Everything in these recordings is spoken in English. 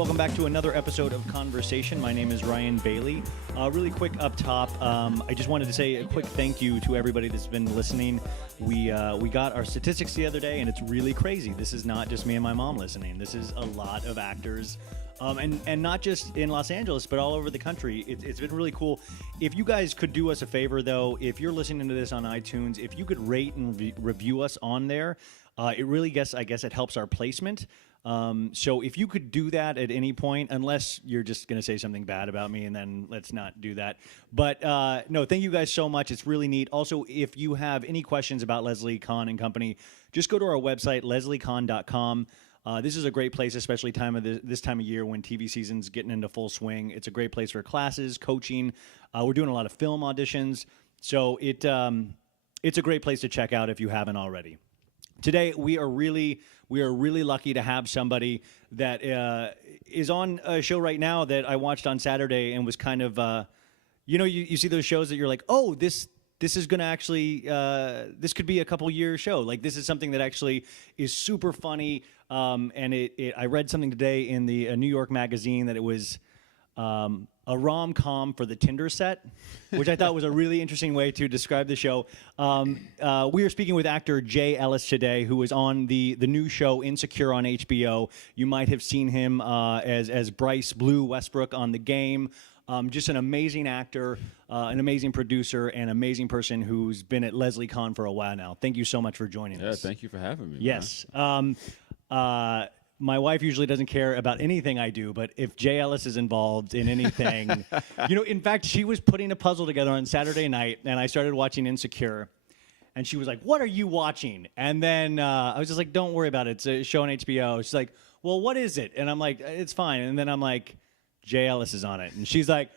welcome back to another episode of Kahnversation. My name is Ryan Bailey. Really quick up top, I just wanted to say a quick thank you to everybody that's been listening. We got our statistics the other day, and it's really crazy. This is not just me and my mom listening. This is a lot of actors, and not just in Los Angeles, but all over the country. It's been really cool. If you guys could do us a favor, though, if you're listening to this on iTunes, if you could rate and review us on there, it really I guess it helps our placement. So if you could do that at any point, unless you're just going to say something bad about me, and then let's not do that. But no, thank you guys so much. It's really neat. Also, if you have any questions about Leslie Kahn and Company, just go to our website, lesliekahn.com. This is a great place, especially this time of year when TV season's getting into full swing. It's a great place for classes, coaching. We're doing a lot of film auditions. So it's a great place to check out if you haven't already. Today, we are really lucky to have somebody that is on a show right now that I watched on Saturday and was kind of, you see those shows that you're like, oh, this is going to actually, this could be a couple year show. Like, this is something that actually is super funny. And I read something today in the New York Magazine that it was a rom-com for the Tinder set, which I thought was a really interesting way to describe the show. We are speaking with actor Jay Ellis today, who is on the new show Insecure on HBO. You might have seen him as Bryce Blue Westbrook on The Game. Just an amazing actor, an amazing producer, and amazing person who's been at Leslie Kahn for a while now. Thank you so much for joining us. Yeah, thank you for having me. Yes. My wife usually doesn't care about anything I do, but if Jay Ellis is involved in anything, in fact, she was putting a puzzle together on Saturday night, and I started watching Insecure, and she was like, "What are you watching?" And then I was just like, "Don't worry about it. It's a show on HBO." She's like, "Well, what is it?" And I'm like, "It's fine." And then I'm like, "Jay Ellis is on it," and she's like,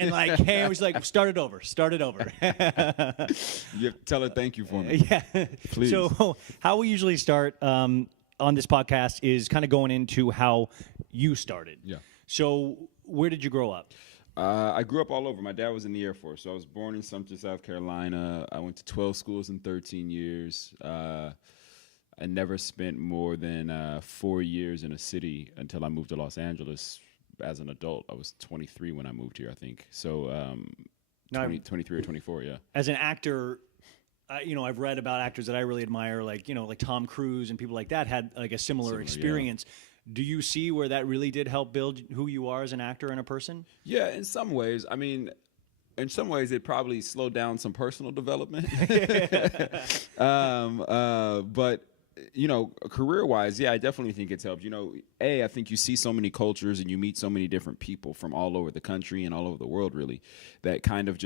and like, hey, I was like, start it over. You tell her thank you for me. Yeah. Please. So how we usually start on this podcast is kind of going into how you started. Yeah. So where did you grow up? I grew up all over. My dad was in the Air Force, so I was born in Sumter, South Carolina. I went to 12 schools in 13 years. I never spent more than 4 years in a city until I moved to Los Angeles as an adult. I was 23 when I moved here, I think. So 23 or 24, yeah. As an actor, I've read about actors that I really admire, like Tom Cruise and people like that had like a similar experience. Yeah. Do you see where that really did help build who you are as an actor and a person? Yeah, in some ways. I mean, in some ways, it probably slowed down some personal development. But career-wise, yeah, I definitely think it's helped. I think you see so many cultures and you meet so many different people from all over the country and all over the world, really, that kind of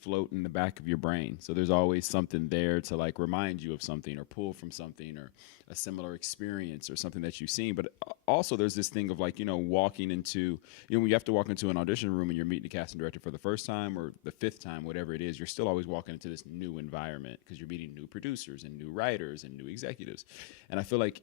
float in the back of your brain. So there's always something there to like remind you of something or pull from something or a similar experience or something that you've seen. But also there's this thing of like, walking into, when you have to walk into an audition room and you're meeting the casting director for the first time or the fifth time, whatever it is, you're still always walking into this new environment because you're meeting new producers and new writers and new executives. And I feel like,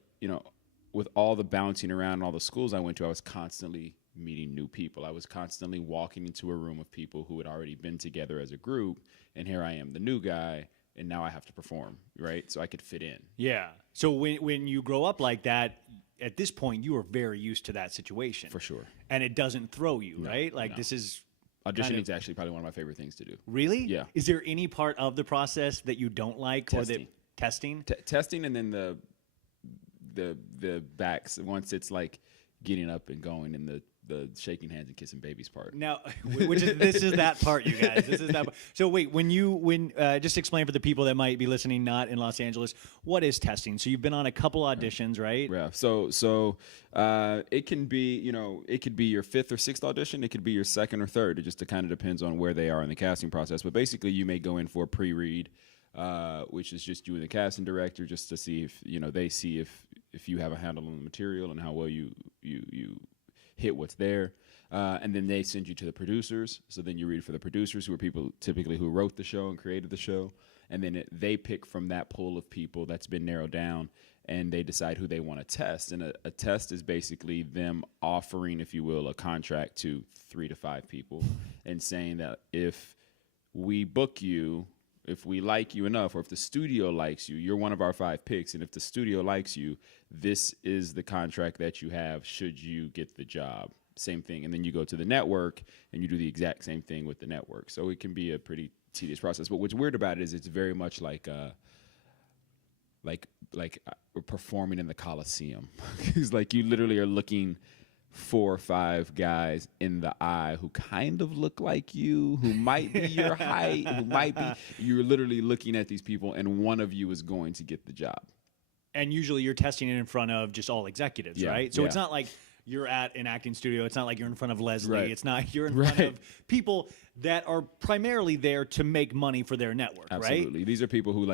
with all the bouncing around and all the schools I went to, I was constantly meeting new people. I was constantly walking into a room of people who had already been together as a group, and here I am, the new guy, and now I have to perform, right? So I could fit in. Yeah. So when you grow up like that, at this point, you are very used to that situation. For sure. And it doesn't throw you, right? Like, this is... Auditioning is actually probably one of my favorite things to do. Really? Yeah. Is there any part of the process that you don't like? Testing. Or testing? Testing, and then the backs, once it's like getting up and going, and the shaking hands and kissing babies part. Now, this is that part, you guys. This is that part. So wait, when just explain for the people that might be listening not in Los Angeles, what is testing? So you've been on a couple auditions, right? Yeah. So it can be, it could be your fifth or sixth audition. It could be your second or third. It just kind of depends on where they are in the casting process. But basically, you may go in for a pre-read, which is just you and the casting director, just to see if they see if you have a handle on the material and how well you hit what's there, and then they send you to the producers. So then you read for the producers, who are people typically who wrote the show and created the show, and then they pick from that pool of people that's been narrowed down, and they decide who they want to test. And a test is basically them offering, if you will, a contract to 3 to 5 people and saying that if we book you, If we like you enough, or if the studio likes you, you're one of our 5 picks. And if the studio likes you, this is the contract that you have should you get the job. Same thing. And then you go to the network and you do the exact same thing with the network. So it can be a pretty tedious process. But what's weird about it is it's very much like performing in the Coliseum. It's like you literally are looking 4 or 5 guys in the eye who kind of look like you, who might be your height, who might be. You're literally looking at these people, and one of you is going to get the job. And usually you're testing it in front of just all executives, right? So it's not like you're at an acting studio. It's not like you're in front of Leslie. Right. It's not you're in front of people that are primarily there to make money for their network, Absolutely. right? These are people who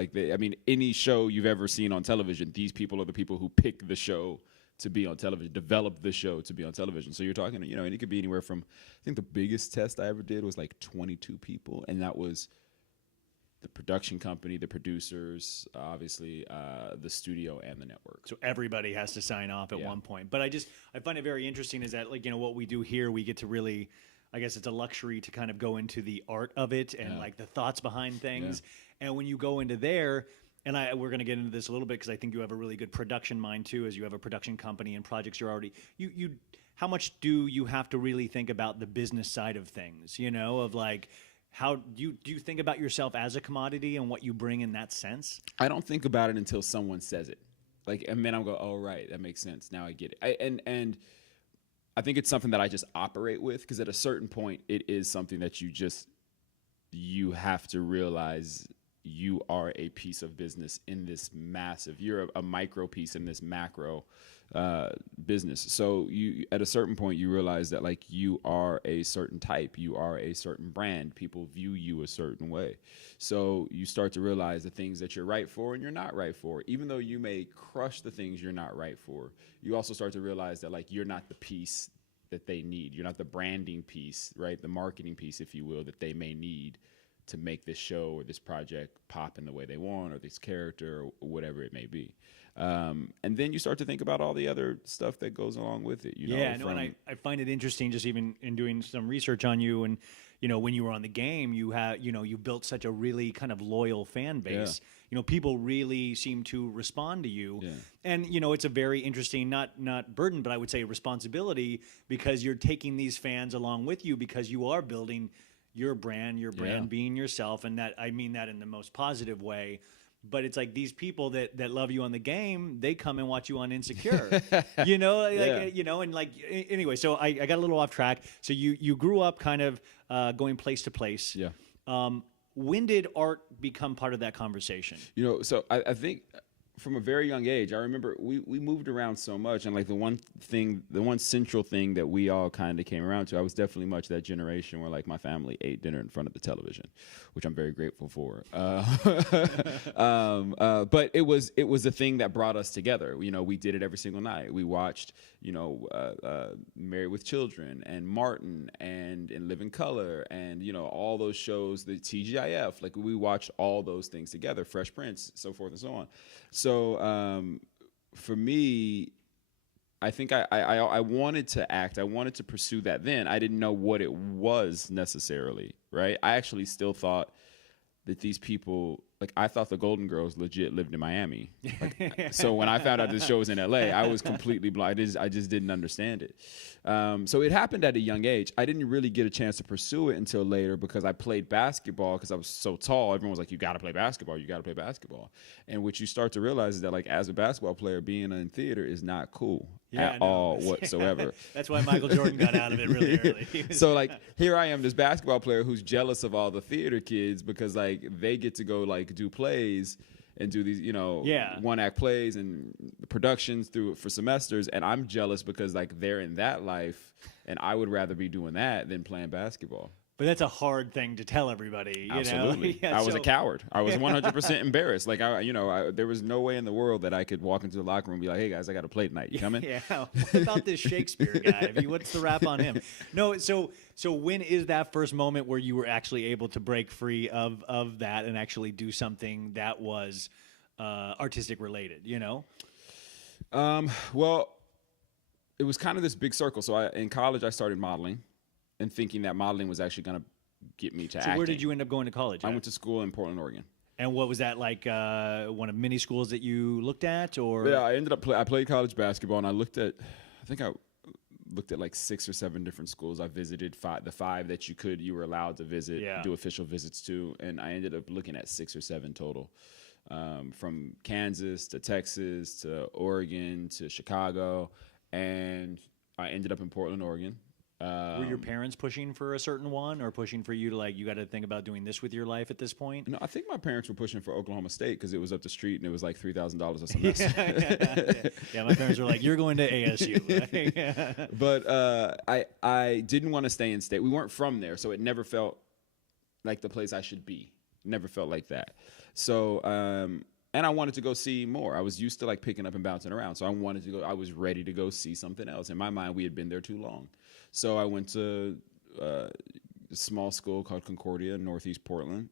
any show you've ever seen on television, these people are the people who pick the show to be on television, develop the show to be on television. So you're talking, and it could be anywhere from, I think the biggest test I ever did was like 22 people, and that was the production company, the producers, obviously, the studio, and the network. So everybody has to sign off at one point. But I find it very interesting is that, what we do here, we get to really, I guess it's a luxury to kind of go into the art of it and like the thoughts behind things. And when you go into there, and we're going to get into this a little bit because I think you have a really good production mind too, as you have a production company and projects you're already how much do you have to really think about the business side of things, of like how do you think about yourself as a commodity and what you bring in that sense? I don't think about it until someone says it. And then I'll go, oh, right, that makes sense. Now I get it. And I think it's something that I just operate with, because at a certain point it is something that you have to realize you are a piece of business in this massive, you're a micro piece in this macro business. So you, at a certain point, you realize that like you are a certain type, you are a certain brand, people view you a certain way. So you start to realize the things that you're right for and you're not right for. Even though you may crush the things you're not right for, you also start to realize that like you're not the piece that they need. You're not the branding piece, right? The marketing piece, if you will, that they may need to make this show or this project pop in the way they want, or this character, or whatever it may be. And then you start to think about all the other stuff that goes along with it. And I find it interesting just even in doing some research on you, and when you were on the game, you built such a really kind of loyal fan base. People really seem to respond to you. And it's a very interesting, not burden, but I would say responsibility, because you're taking these fans along with you, because you are building your brand being yourself, and that I mean that in the most positive way. But it's like these people that love you on the game, they come and watch you on Insecure, and like anyway. So I got a little off track. So you grew up kind of going place to place. Yeah. When did art become part of that conversation? So I think from a very young age, I remember we moved around so much, and like the one central thing that we all kind of came around to, I was definitely much that generation where like my family ate dinner in front of the television, which I'm very grateful for. But it was a thing that brought us together. We did it every single night. We watched, Married with Children and Martin and In Living Color and, all those shows, the TGIF, like we watched all those things together, Fresh Prince, so forth and so on. So for me, I think I wanted to act. I wanted to pursue that then. I didn't know what it was necessarily, right? I actually still thought that these people, like I thought the Golden Girls legit lived in Miami. So when I found out this show was in LA, I was completely blind. I just didn't understand it. So it happened at a young age. I didn't really get a chance to pursue it until later, because I played basketball because I was so tall. Everyone was like, you got to play basketball. You got to play basketball. And what you start to realize is that like as a basketball player, being in theater is not cool at all whatsoever. That's why Michael Jordan got out of it really early. So like here I am, this basketball player who's jealous of all the theater kids because like they get to go like do plays and do these, one act plays and productions for semesters. And I'm jealous because like they're in that life and I would rather be doing that than playing basketball. But that's a hard thing to tell everybody. Absolutely. I was a coward. I was 100% embarrassed. Like, there was no way in the world that I could walk into the locker room and be like, hey, guys, I got to play tonight. You coming? Yeah. What about this Shakespeare guy? What's the rap on him? No, so when is that first moment where you were actually able to break free of that and actually do something that was artistic related, Well, it was kind of this big circle. So in college, I started modeling and thinking that modeling was actually going to get me to So acting. where did you end up going to college? I went to school in Portland, Oregon. And what was that like? One of many schools that you looked at, or Yeah, I ended up I played college basketball, and I think I looked at like 6 or 7 different schools. I visited the 5 that you were allowed to visit, do official visits to, and I ended up looking at 6 or 7 total, from Kansas to Texas to Oregon to Chicago, and I ended up in Portland, Oregon. were your parents pushing for a certain one, or pushing for you to like you got to think about doing this with your life at this point? No, I think my parents were pushing for Oklahoma State because it was up the street and it was like $3,000 a semester. Yeah, my parents were like, "You're going to ASU." But I didn't want to stay in state. We weren't from there, so it never felt like the place I should be. Never felt like that. So and I wanted to go see more. I was used to like picking up and bouncing around, so I wanted to go. I was ready to go see something else. In my mind, we had been there too long. So I went to a small school called Concordia in Northeast Portland,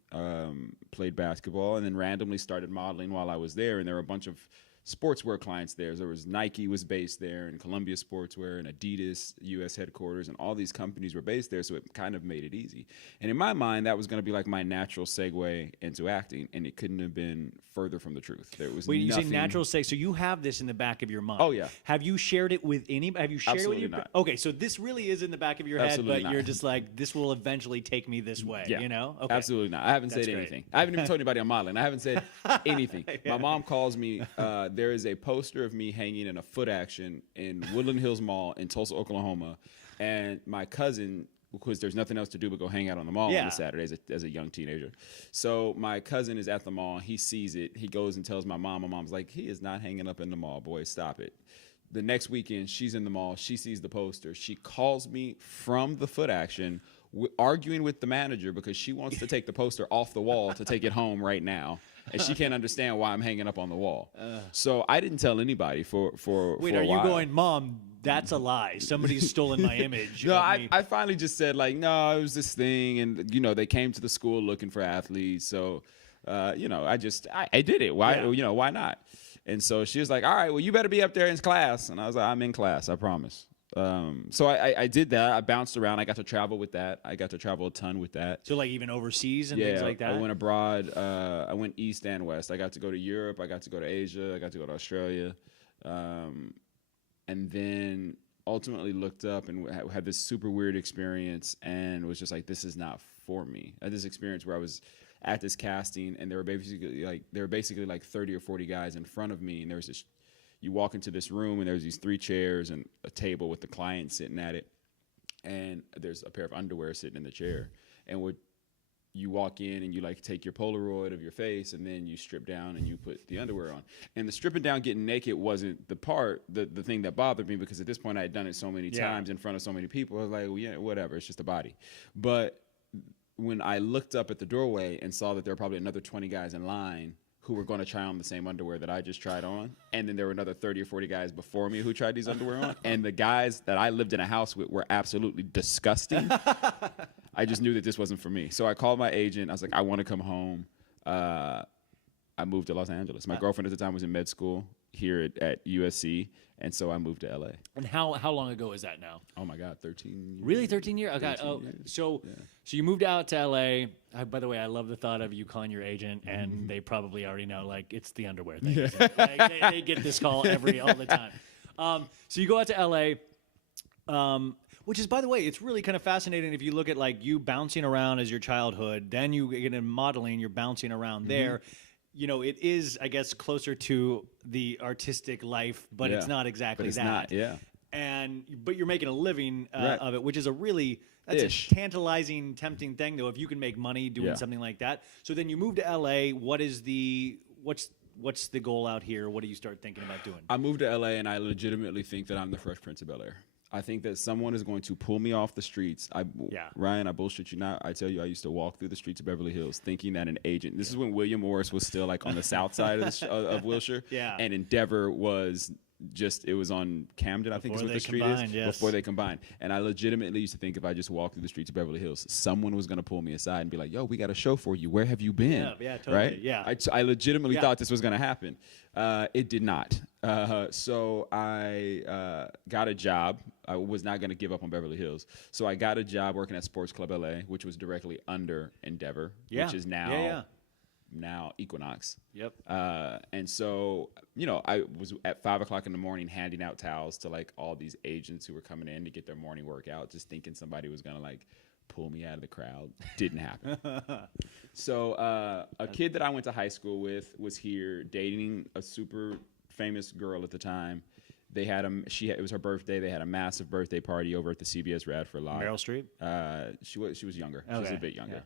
played basketball, and then randomly started modeling while I was there. And there were a bunch of sportswear clients there. There was Nike was based there, and Columbia Sportswear, and Adidas U.S. headquarters, and all these companies were based there, so it kind of made it easy. And in my mind, that was going to be like my natural segue into acting, and it couldn't have been further from the truth. There was Wait, nothing. you say natural segue, so you have this in the back of your mind. Oh, yeah. Have you shared it with anybody? Have you shared Absolutely it with not. Okay, so this really is in the back of your head, Absolutely but not. you're just like, this will eventually take me this way, Yeah, you know? Okay. absolutely not. I haven't That's said great. anything. I haven't even told anybody I'm modeling. I haven't said anything. My mom calls me. There is a poster of me hanging in a foot action in Woodland Hills Mall in Tulsa, Oklahoma, and my cousin, because there's nothing else to do but go hang out on the mall on a Saturday as a young teenager. So my cousin is at the mall. He sees it. He goes and tells my mom. My mom's like, "He is not hanging up in the mall, boy. Stop it." The next weekend, she's in the mall. She sees the poster. She calls me from the foot action, arguing with the manager because she wants to take the poster off the wall to take it home right now. And she can't understand why I'm hanging up on the wall. So I didn't tell anybody for Wait, a are you while. going, Mom, that's a lie. Somebody's stolen my image. No, of me." I finally just said, like, no, it was this thing. And, you know, they came to the school looking for athletes. So, you know, I did it. Why, Yeah. you know, why not? And so she was like, all right, well, you better be up there in class. And I was like, I'm in class, I promise. So I did that. I bounced around. I got to travel with that. I got to travel a ton with that. So like even overseas and things like that? I went abroad. I went east and west. I got to go to Europe. I got to go to Asia. I got to go to Australia. And then ultimately looked up and had this super weird experience and was just like, this is not for me. I had this experience where I was at this casting and there were basically like 30 or 40 guys in front of me, and there was this. You walk into this room and there's these 3 chairs and a table with the client sitting at it, and there's a pair of underwear sitting in the chair. And you walk in and you like take your Polaroid of your face and then you strip down and you put the underwear on. And the stripping down, getting naked wasn't the thing that bothered me, because at this point I had done it so many times in front of so many people. I was like, well, yeah, whatever, it's just a body. But when I looked up at the doorway and saw that there were probably another 20 guys in line who were going to try on the same underwear that I just tried on. And then there were another 30 or 40 guys before me who tried these underwear on. And the guys that I lived in a house with were absolutely disgusting. I just knew that this wasn't for me. So I called my agent. I was like, I want to come home. I moved to Los Angeles. My girlfriend at the time was in med school here at USC. And so I moved to LA. And how long ago is that now? Oh my God, 13 years. Really, 13 years? Okay. 13 years. So you moved out to LA. By the way, I love the thought of you calling your agent, and they probably already know, like, it's the underwear thing. Isn't it? Like, they get this call all the time. So you go out to LA, which is, by the way, it's really kind of fascinating if you look at like you bouncing around as your childhood, then you get into modeling, you're bouncing around there. You know, it is, I guess, closer to the artistic life, but it's not exactly But it's that. not, But you're making a living of it, which is that's a tantalizing, tempting thing, though, if you can make money doing something like that. So then you move to LA. What's the goal out here? What do you start thinking about doing? I moved to LA and I legitimately think that I'm the Fresh Prince of Bel-Air. I think that someone is going to pull me off the streets. Ryan, I bullshit you not. I tell you, I used to walk through the streets of Beverly Hills thinking that an agent. This is when William Morris was still like on the south side of Wilshire. And Endeavor was it was on Camden, I think is what the street is. Before they combined. And I legitimately used to think if I just walked through the streets of Beverly Hills, someone was going to pull me aside and be like, yo, we got a show for you. Where have you been? Yeah, totally. Right? Yeah. I legitimately thought this was going to happen. It did not. So I got a job. I was not going to give up on Beverly Hills. So I got a job working at Sports Club LA, which was directly under Endeavor, which is now Equinox. Yep. And so, I was at 5 o'clock in the morning handing out towels to like all these agents who were coming in to get their morning workout, just thinking somebody was going to like pull me out of the crowd. Didn't happen. So a kid that I went to high school with was here dating a super famous girl at the time. They had it was her birthday. They had a massive birthday party over at the CBS Radford Lot. Meryl Streep? She was younger. Okay. She was a bit younger.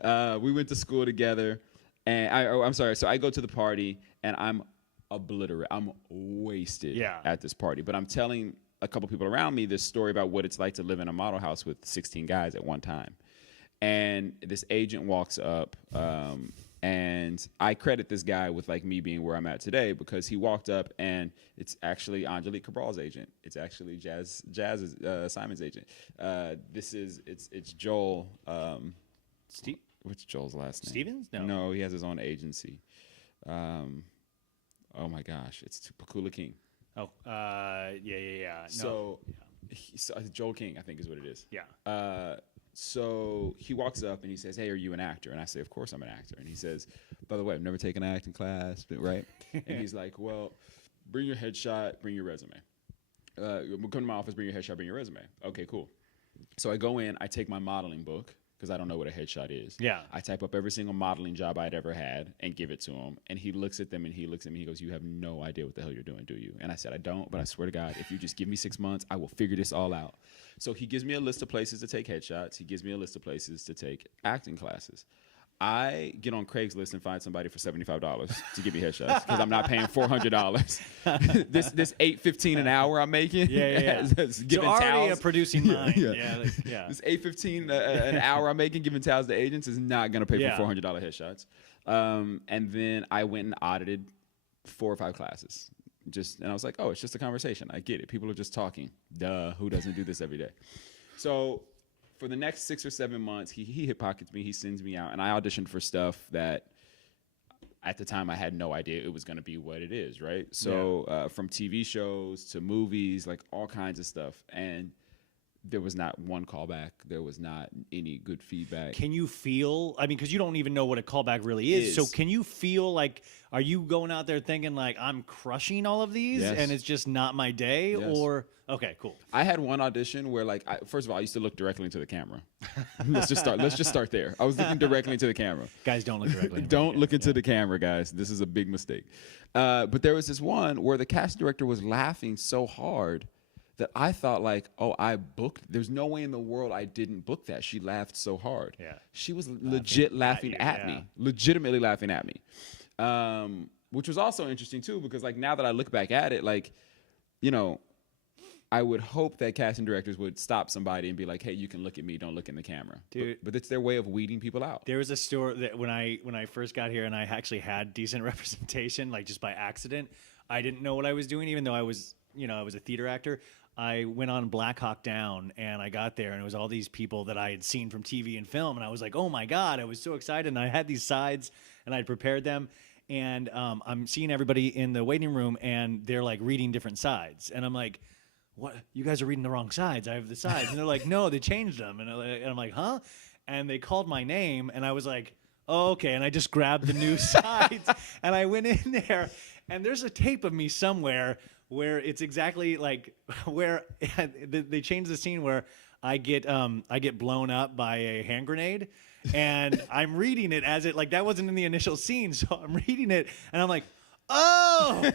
Yeah. We went to school together, and I'm sorry. So I go to the party, and I'm obliterated. I'm wasted at this party. But I'm telling a couple people around me this story about what it's like to live in a model house with 16 guys at one time. And this agent walks up, and I credit this guy with like me being where I'm at today because he walked up and it's actually Angelique Cabral's agent. It's actually Jazz's Simon's agent. It's Joel. What's Joel's last name? Stevens? No, he has his own agency. Oh my gosh, it's Pakula King. Oh, yeah. So Joel King, I think is what it is. Yeah. So he walks up and he says, "Hey, are you an actor?" And I say, "Of course I'm an actor." And he says, "By the way, I've never taken an acting class, right?" And he's like, "Well, bring your headshot, bring your resume. Come to my office, bring your headshot, bring your resume." Okay, cool. So I go in, I take my modeling book because I don't know what a headshot is. Yeah. I type up every single modeling job I'd ever had and give it to him. And he looks at them and he looks at me. He goes, "You have no idea what the hell you're doing, do you?" And I said, "I don't, but I swear to God, if you just give me 6 months, I will figure this all out." So he gives me a list of places to take headshots. He gives me a list of places to take acting classes. I get on Craigslist and find somebody for $75 to give me headshots because I'm not paying $400. this $8.15 an hour I'm making. Yeah. So already a producing mind. Yeah. This $8.15 an hour I'm making giving towels to agents is not gonna pay for $400 headshots. And then I went and audited 4 or 5 classes. And I was like, oh, it's just a conversation. I get it. People are just talking. Duh. Who doesn't do this every day? So for the next 6 or 7 months, he hip pockets me. He sends me out, and I auditioned for stuff that at the time I had no idea it was going to be what it is, right? So from TV shows to movies, like all kinds of stuff. And there was not one callback. There was not any good feedback. Can you feel, because you don't even know what a callback really is. So can you feel like, are you going out there thinking like, I'm crushing all of these and it's just not my day? Yes. Or, okay, cool. I had one audition where like, first of all, I used to look directly into the camera. Let's just start there. I was looking directly into the camera. Guys, don't look directly. Don't look into the camera, guys. This is a big mistake. But there was this one where the casting director was laughing so hard that I thought like, oh, I booked. There's no way in the world I didn't book that. She laughed so hard. Yeah. She was legit laughing at me, legitimately laughing at me, which was also interesting too because like now that I look back at it, like, I would hope that casting directors would stop somebody and be like, hey, you can look at me, don't look in the camera. Dude. But it's their way of weeding people out. There was a story that when I first got here and I actually had decent representation, like just by accident, I didn't know what I was doing, even though I was a theater actor. I went on Black Hawk Down and I got there and it was all these people that I had seen from TV and film. And I was like, oh my God, I was so excited. And I had these sides and I'd prepared them. And I'm seeing everybody in the waiting room and they're like reading different sides. And I'm like, what? You guys are reading the wrong sides. I have the sides. And they're like, no, they changed them. And I'm like, huh? And they called my name and I was like, oh, okay. And I just grabbed the new sides and I went in there and there's a tape of me somewhere where it's exactly like where they changed the scene where I get blown up by a hand grenade, and I'm reading it as it like that wasn't in the initial scene, so I'm reading it and I'm like, oh,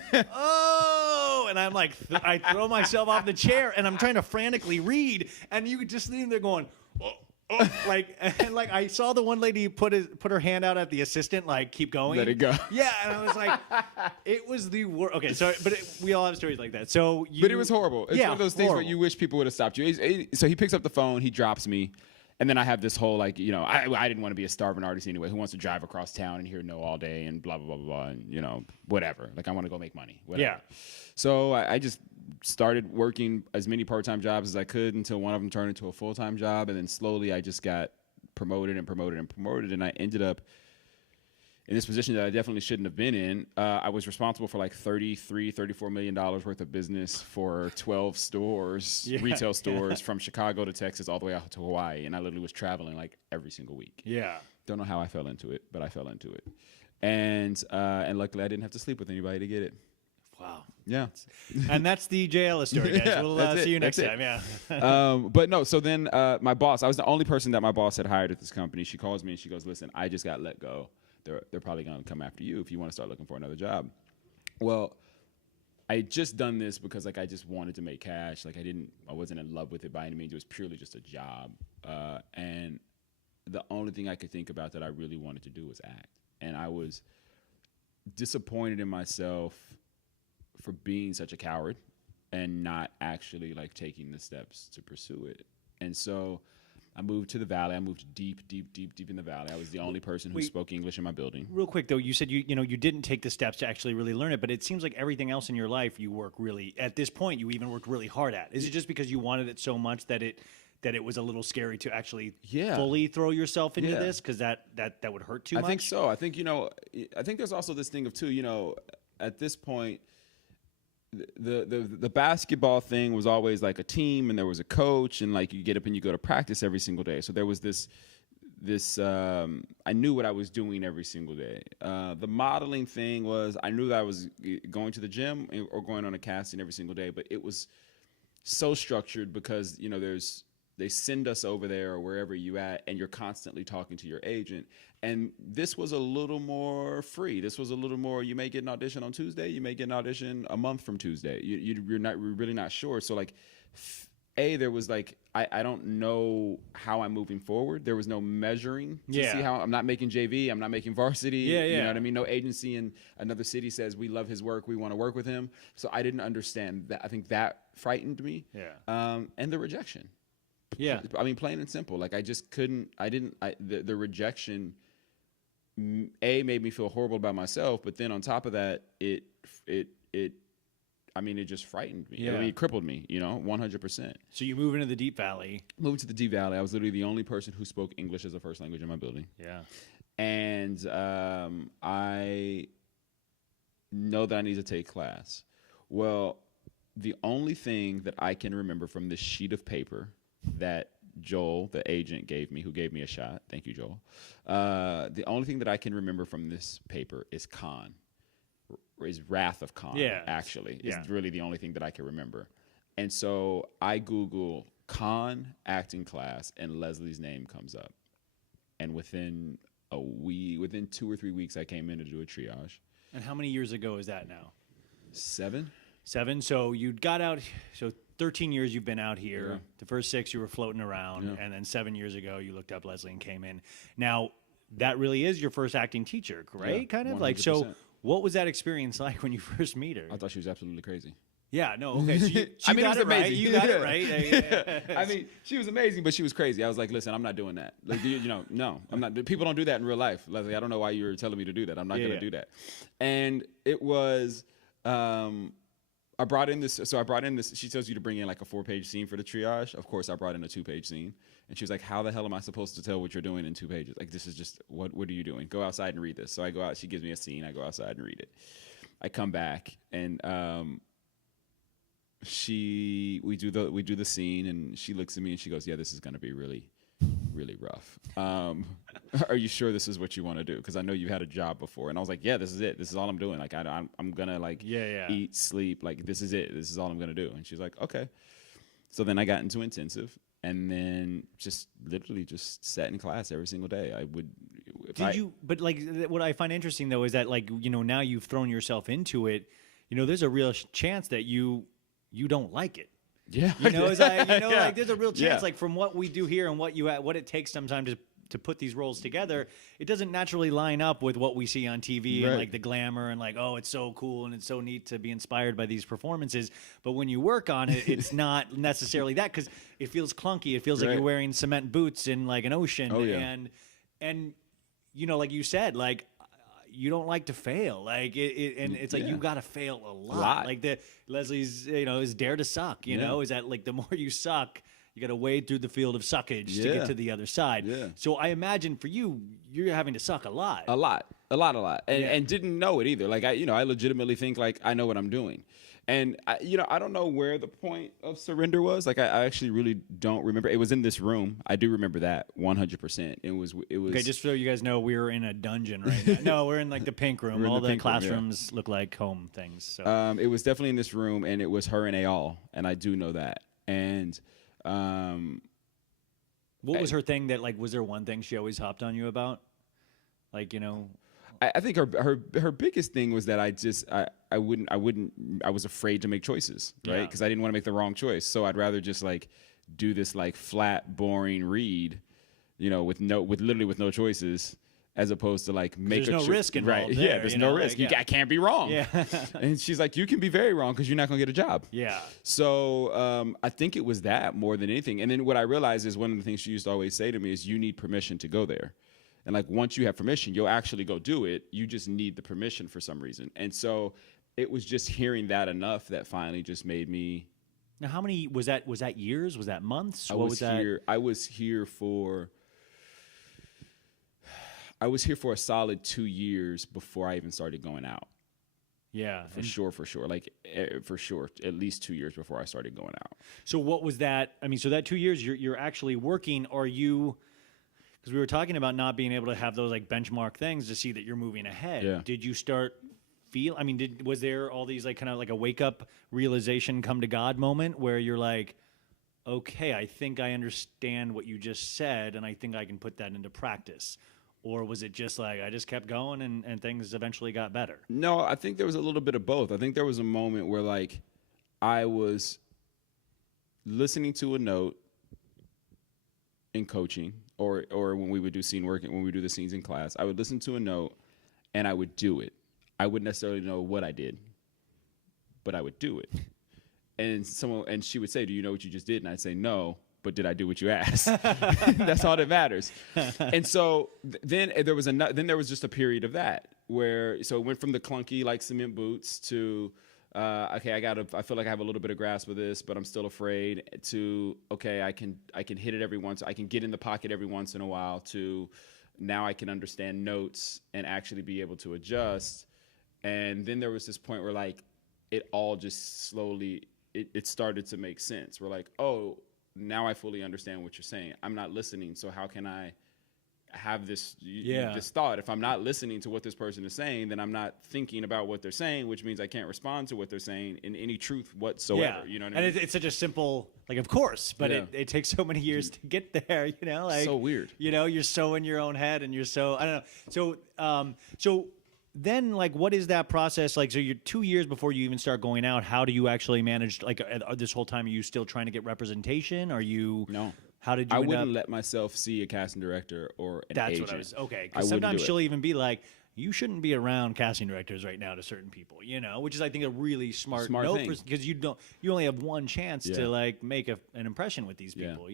and I'm like I throw myself off the chair and I'm trying to frantically read, and you could just see them there going, oh. Like I saw the one lady put her hand out at the assistant, like keep going, let it go. Yeah, and I was like, it was the worst. Okay, so we all have stories like that. So but it was horrible. It's one of those things where you wish people would have stopped you. So he picks up the phone, he drops me, and then I have this whole like I didn't want to be a starving artist anyway. Who wants to drive across town and hear no all day and blah blah blah blah blah and whatever. Like I want to go make money. Whatever. Yeah. So I just started working as many part-time jobs as I could until one of them turned into a full-time job, and then slowly I just got promoted and I ended up in this position that I definitely shouldn't have been in. I was responsible for like $34 million worth of business for 12 stores, retail stores from Chicago to Texas all the way out to Hawaii. And I literally was traveling like every single week. Yeah. Don't know how I fell into it, but I fell into it. And luckily I didn't have to sleep with anybody to get it. Wow. Yeah. And that's the J. Ellis story, guys. Yeah, We'll see you next time. Yeah. But no, so then my boss, I was the only person that my boss had hired at this company. She calls me and she goes, listen, I just got let go. They're probably going to come after you if you want to start looking for another job. Well, I had just done this because like I just wanted to make cash. Like I wasn't in love with it by any means. It was purely just a job. And the only thing I could think about that I really wanted to do was act. And I was disappointed in myself for being such a coward and not actually like taking the steps to pursue it. And so I moved to the Valley. I moved deep in the Valley. I was the only person who spoke English in my building. Real quick though, you said you didn't take the steps to actually really learn it, but it seems like everything else in your life you work really, at this point, you even worked really hard at. Is it just because you wanted it so much that it was a little scary to actually fully throw yourself into this? Because that would hurt too much? I think so. I think, I think there's also this thing of too, at this point, the basketball thing was always like a team and there was a coach and like you get up and you go to practice every single day. So there was this I knew what I was doing every single day. The modeling thing was I knew that I was going to the gym or going on a casting every single day, but it was so structured because, they send us over there or wherever you at and you're constantly talking to your agent. And this was a little more free. This was a little more, you may get an audition on Tuesday, you may get an audition a month from Tuesday. You're really not sure. So like, there was like, I don't know how I'm moving forward. There was no measuring to see how I'm not making JV, I'm not making varsity. You know what I mean? No agency in another city says we love his work, we want to work with him. So I didn't understand that. I think that frightened me. And the rejection. Yeah. I mean, plain and simple. Like I just couldn't, the rejection, made me feel horrible about myself. But then on top of that, it just frightened me. Yeah. I mean, it crippled me, 100%. So you move into the Deep Valley. Moved to the Deep Valley. I was literally the only person who spoke English as a first language in my building. Yeah. And I know that I need to take class. Well, the only thing that I can remember from this sheet of paper that Joel, the agent, gave me, who gave me a shot. Thank you, Joel. The only thing that I can remember from this paper is Kahn, is Wrath of Kahn, actually. Is really the only thing that I can remember. And so I Google Kahn acting class, and Leslie's name comes up. And within 2 or 3 weeks, I came in to do a triage. And how many years ago is that now? 7. So you got out, 13 years you've been out here. Yeah. The first 6 you were floating around, and then 7 years ago you looked up Leslie and came in. Now, that really is your first acting teacher, right? Yeah, kind of 100%. like, so what was that experience like when you first meet her? I thought she was absolutely crazy. Yeah, no, okay. So she it got was it right. amazing. You got it right. I mean, she was amazing, but she was crazy. I was like, listen, I'm not doing that. Like, no, I'm not. People don't do that in real life. Leslie, I don't know why you're telling me to do that. I'm not going to do that. And it was, I brought in this. She tells you to bring in like a 4-page scene for the triage. Of course, I brought in a 2-page scene. And she was like, how the hell am I supposed to tell what you're doing in 2 pages? Like, this is just, what are you doing? Go outside and read this. So I go out. She gives me a scene. I go outside and read it. I come back and we do the scene, and she looks at me and she goes, yeah, this is going to be really, really rough. Are you sure this is what you want to do? Because I know you had a job before. And I was like, yeah, this is it. This is all I'm doing. Like, I'm going to like eat, sleep. Like, this is it. This is all I'm going to do. And she's like, okay. So then I got into intensive, and then just literally just sat in class every single day. I would. But like, what I find interesting though is that, like, now you've thrown yourself into it. There's a real chance that you don't like it. Yeah. It's like, like there's a real chance, like, from what we do here and what it takes sometimes to put these roles together, it doesn't naturally line up with what we see on TV and like the glamour and like, oh, it's so cool and it's so neat to be inspired by these performances. But when you work on it, it's not necessarily that, because it feels clunky. It feels like you're wearing cement boots in like an ocean. Oh, yeah. And like you said, like, you don't like to fail, like it's like you got to fail a lot. Like Leslie's, is dare to suck. Is that like the more you suck, you got to wade through the field of suckage to get to the other side. Yeah. So I imagine for you, you're having to suck a lot. A lot. a lot, and didn't know it either. Like I legitimately think like I know what I'm doing, and I don't know where the point of surrender was. Like I actually really don't remember. It was in this room. I do remember that 100%. It was. Okay, just so you guys know, we're in a dungeon right now. No, we're in like the pink room. All the classrooms look like home things. So. It was definitely in this room, and it was her and Ayal, and I do know that. And what was her thing that like? Was there one thing she always hopped on you about? Like I think her biggest thing was that I was afraid to make choices, right? Because I didn't want to make the wrong choice. So I'd rather just like do this like flat, boring read, with literally no choices, as opposed to like make there's no risk involved. Right? There, yeah, there's no risk. I can't be wrong. Yeah. And she's like, you can be very wrong because you're not gonna get a job. Yeah. So I think it was that more than anything. And then what I realized is one of the things she used to always say to me is, you need permission to go there. And like once you have permission, you'll actually go do it. You just need the permission for some reason. And so it was just hearing that enough that finally just made me. Now, how many was that? Was that years? Was that months? I was here for a solid 2 years before I even started going out. Yeah, for sure. Like for sure, at least 2 years before I started going out. So what was that? I mean, so that 2 years you're actually working. Are you? Because we were talking about not being able to have those like benchmark things to see that you're moving ahead. Yeah. Did you start was there all these like kind of like a wake up realization, come to God moment where you're like, okay, I think I understand what you just said and I think I can put that into practice? Or was it just like I just kept going and things eventually got better? No, I think there was a little bit of both. I think there was a moment where like I was listening to a note in coaching or when we would do scene work, when we do the scenes in class, I would listen to a note and I would do it. I wouldn't necessarily know what I did, but I would do it. And she would say, "Do you know what you just did?" And I'd say, "No, but did I do what you asked?" That's all that matters. And so then there was just a period of that where it went from the clunky like cement boots to okay, I feel like I have a little bit of grasp of this, but I'm still afraid, to okay, I can hit it I can get in the pocket every once in a while, to now I can understand notes and actually be able to adjust. And then there was this point where like it all just slowly it started to make sense. We're like, oh, now I fully understand what you're saying. I'm not listening, so how can I have this thought? If I'm not listening to what this person is saying, then I'm not thinking about what they're saying, which means I can't respond to what they're saying in any truth whatsoever. Yeah. You know what I mean? And it's such a simple, like, of course, but it takes so many years to get there, like so weird. You're so in your own head and you're so, I don't know. So then, like, what is that process like? So you're 2 years before you even start going out. How do you actually manage, like, this whole time, are you still trying to get representation? Are you... No. How did you I wouldn't let myself see a casting director or an agent. That's what I was... Okay, because sometimes she'll even be like, you shouldn't be around casting directors right now to certain people, which is, I think, a really smart note, thing. Because you only have one chance to, like, make an impression with these people,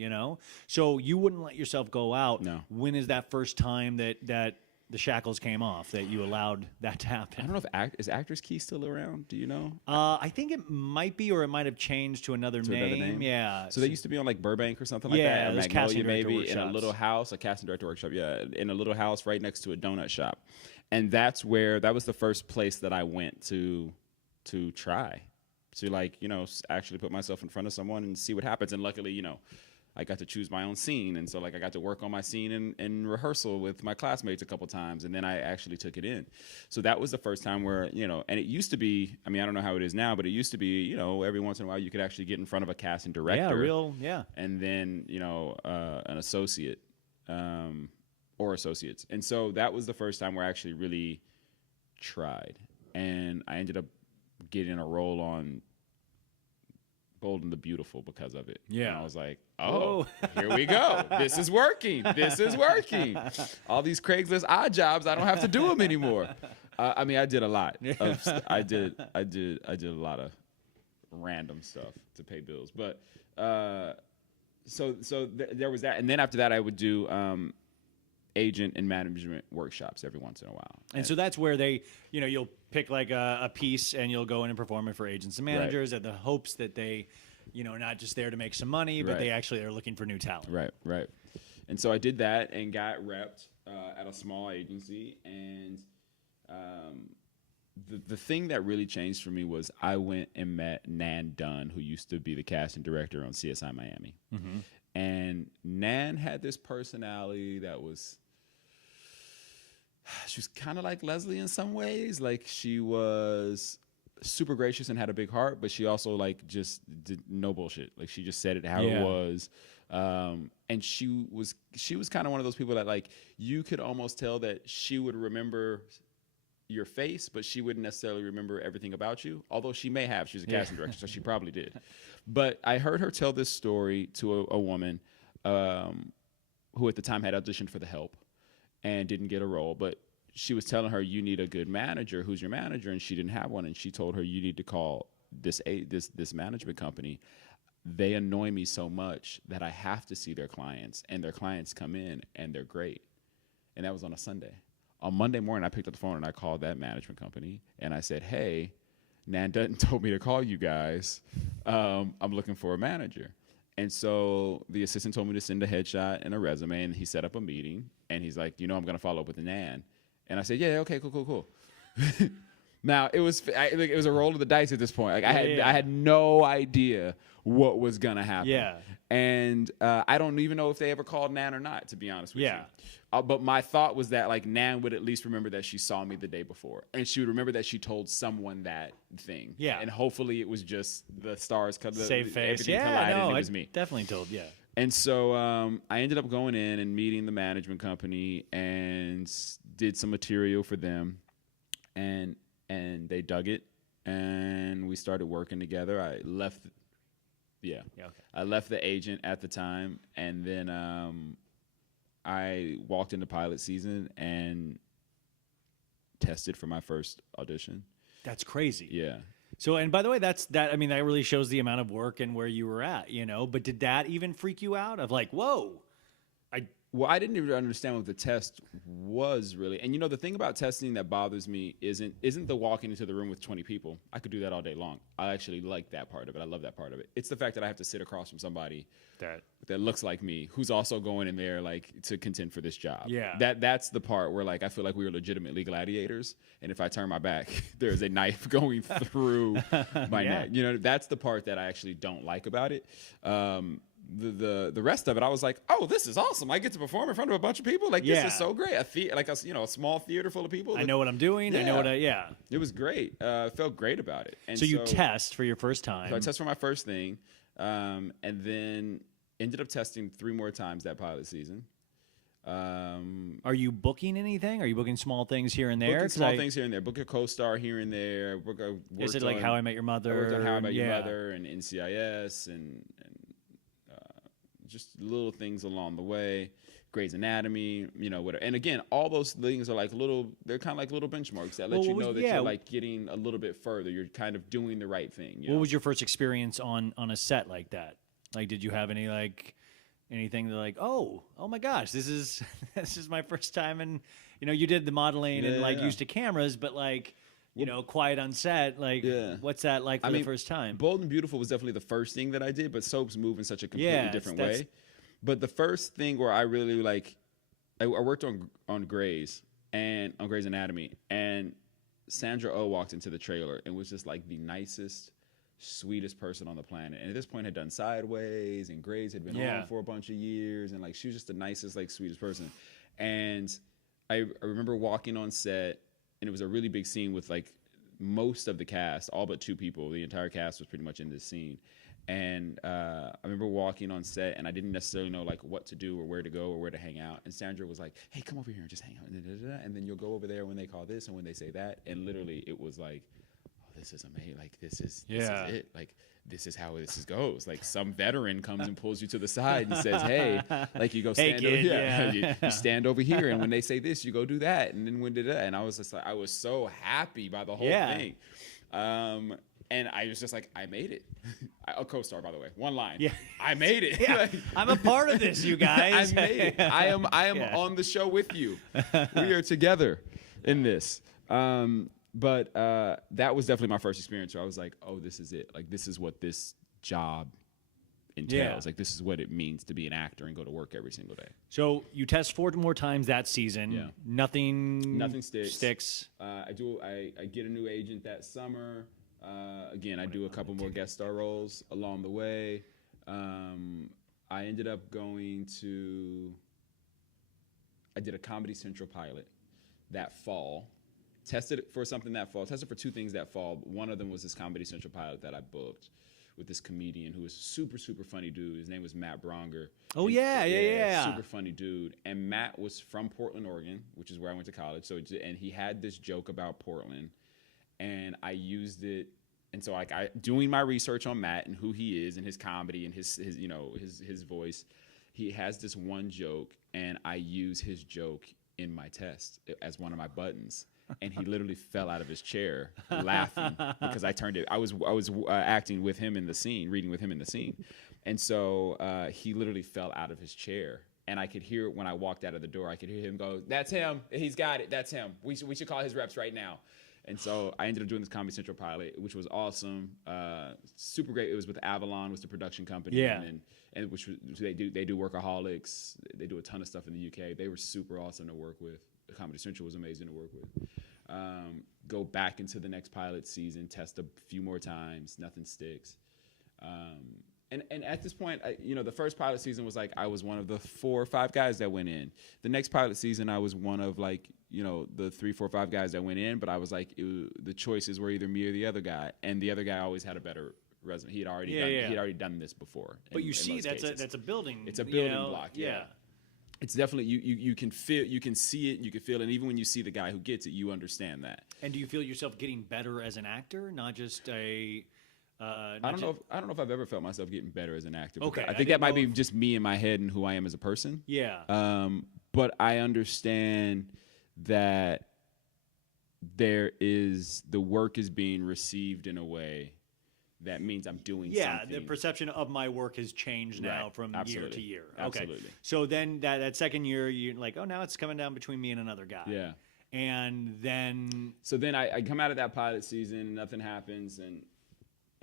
So you wouldn't let yourself go out. No. When is that first time that the shackles came off, that you allowed that to happen? I don't know if is Actors Key still around? Do you know? I think it might be, or it might have changed to another name. Yeah. So they used to be on like Burbank or something like Yeah, that. those Or casting Magnolia director maybe, in a workshops. little house, a casting director workshop. Yeah, in a little house right next to a donut shop, and that was the first place that I went to try to like actually put myself in front of someone and see what happens. And luckily, I got to choose my own scene, and so like I got to work on my scene in rehearsal with my classmates a couple times, and then I actually took it in. So that was the first time where and it used to be. I mean, I don't know how it is now, but it used to be every once in a while you could actually get in front of a casting director, and then an associate or associates, and so that was the first time where I actually really tried, and I ended up getting a role on Bold and the Beautiful because of it. Yeah. And I was like, oh, here we go. This is working. This is working. All these Craigslist odd jobs, I don't have to do them anymore. I mean, I did a lot. I did a lot of random stuff to pay bills. But there was that. And then after that, I would do agent and management workshops every once in a while. And so that's where they, you'll pick like a piece and you'll go in and perform it for agents and managers at the hopes that they, not just there to make some money, but they actually are looking for new talent. Right. And so I did that and got repped at a small agency, and the thing that really changed for me was I went and met Nan Dunn, who used to be the casting director on CSI Miami. Mm-hmm. And Nan had this personality that was, she was kind of like Leslie in some ways. Like, she was super gracious and had a big heart, but she also like just did no bullshit. Like, she just said it how it was. And she was kind of one of those people that like you could almost tell that she would remember your face, but she wouldn't necessarily remember everything about you. Although she may have. She's a casting director, so she probably did. But I heard her tell this story to a woman who at the time had auditioned for The Help and didn't get a role, but she was telling her, you need a good manager. Who's your manager? And she didn't have one. And she told her, you need to call this management company. They annoy me so much that I have to see their clients, and their clients come in and they're great. And that was on a Sunday. On Monday morning, I picked up the phone and I called that management company and I said, hey, Nan Dutton told me to call you guys. I'm looking for a manager. And so the assistant told me to send a headshot and a resume, and he set up a meeting and he's like, I'm going to follow up with Nan. And I said, yeah, okay, cool. Now it was a roll of the dice at this point. Like I had no idea what was gonna happen. Yeah. And I don't even know if they ever called Nan or not, to be honest with you. But my thought was that like Nan would at least remember that she saw me the day before, and she would remember that she told someone that thing. Yeah. And hopefully it was just the stars save face. Everything collided and it was me. Definitely told. Yeah. And so I ended up going in and meeting the management company and did some material for them, and they dug it, and we started working together. I left the agent at the time, and then I walked into pilot season and tested for my first audition. That's crazy. Yeah. So, and by the way, that really shows the amount of work and where you were at, but did that even freak you out of like, whoa? Well, I didn't even understand what the test was really. And the thing about testing that bothers me isn't the walking into the room with 20 people. I could do that all day long. I actually like that part of it. I love that part of it. It's the fact that I have to sit across from somebody that looks like me, who's also going in there like to contend for this job. Yeah. That's the part where like I feel like we were legitimately gladiators, and if I turn my back, there's a knife going through my neck. That's the part that I actually don't like about it. The rest of it, I was like, oh, this is awesome. I get to perform in front of a bunch of people. Like, this is so great. A small theater full of people. I know what I'm doing. Yeah. I know what It was great. I felt great about it. And so you test for your first time. So I test for my first thing, and then ended up testing 3 more times that pilot season. Are you booking anything? Are you booking small things here and there? Booking small things here and there. Book a co-star here and there. Is it like How I Met Your Mother? I worked on How I Met Your Mother and NCIS and just little things along the way, Grey's Anatomy, whatever. And again, all those things are they're kind of like little benchmarks that let you know that you're like getting a little bit further. You're kind of doing the right thing. What was your first experience on a set like that? Like, did you have any anything that like, oh my gosh, this is my first time, and you did the modeling and used to cameras, but like, quiet on set, what's that like for the first time? Bold and Beautiful was definitely the first thing that I did, but soaps move in such a completely different way. But the first thing where I really I worked on Grey's Anatomy, and Sandra Oh walked into the trailer and was just like the nicest, sweetest person on the planet. And at this point had done Sideways, and Grey's had been on for a bunch of years, and like she was just the nicest, like sweetest person. And I remember walking on set, and it was a really big scene with like most of the cast, all but 2 people. The entire cast was pretty much in this scene. And I remember walking on set, and I didn't necessarily know like what to do or where to go or where to hang out. And Sandra was like, hey, come over here and just hang out. And then you'll go over there when they call this and when they say that. And literally it was like, oh, this is amazing. Like, this is it. Like, this is how this goes. Like, some veteran comes and pulls you to the side and says, hey, like, you go stand over here. You stand over here, and when they say this, you go do that. And then when did that? And I was just like, I was so happy by the whole thing. And I was just like, I made it. A co-star, by the way. One line. Yeah. I made it. Yeah. I'm a part of this, you guys. I made it. I am on the show with you. We are together in this. But that was definitely my first experience where I was like, oh, this is it. Like, this is what this job entails. Like, this is what it means to be an actor and go to work every single day. So you test 4 more times that season. Yeah. Nothing sticks. I get a new agent that summer. Again, I do a couple more guest star roles along the way. I ended up I did a Comedy Central pilot that fall. Tested it for something that fall. Tested for 2 things that fall. One of them was this Comedy Central pilot that I booked with this comedian who was super, super funny dude. His name was Matt Bronger. Oh, yeah. Super funny dude. And Matt was from Portland, Oregon, which is where I went to college. And he had this joke about Portland, and I used it. And so, like, doing my research on Matt and who he is and his comedy and his voice, he has this one joke, and I use his joke in my test as one of my buttons. And he literally fell out of his chair laughing because I turned it. I was acting with him in the scene, reading with him in the scene, and so he literally fell out of his chair. And I could hear when I walked out of the door, I could hear him go, "That's him. He's got it. That's him. We should call his reps right now." And so I ended up doing this Comedy Central pilot, which was awesome, super great. It was with Avalon, was the production company, and which was, they do Workaholics. They do a ton of stuff in the UK. They were super awesome to work with. Comedy Central was amazing to work with. Go back into the next pilot season, test a few more times, nothing sticks. And at this point, the first pilot season was like I was one of the 4 or 5 guys that went in. The next pilot season, I was one of the 3, 4, 5 guys that went in. But I was like, the choices were either me or the other guy, and the other guy always had a better resume. He had already done this before. But you see, that's a building. It's a building block. Yeah. It's definitely you can feel, you can see it, you can feel it, and even when you see the guy who gets it, you understand that. And do you feel yourself getting better as an actor, not just a? I don't know if I've ever felt myself getting better as an actor. Okay, I think that might be just me in my head and who I am as a person. Yeah. But I understand that the work is being received in a way that means I'm doing something. Yeah, the perception of my work has changed now from year to year. Absolutely. Okay. So then that second year, you're like, oh, now it's coming down between me and another guy. Yeah. And then... So then I come out of that pilot season, nothing happens, and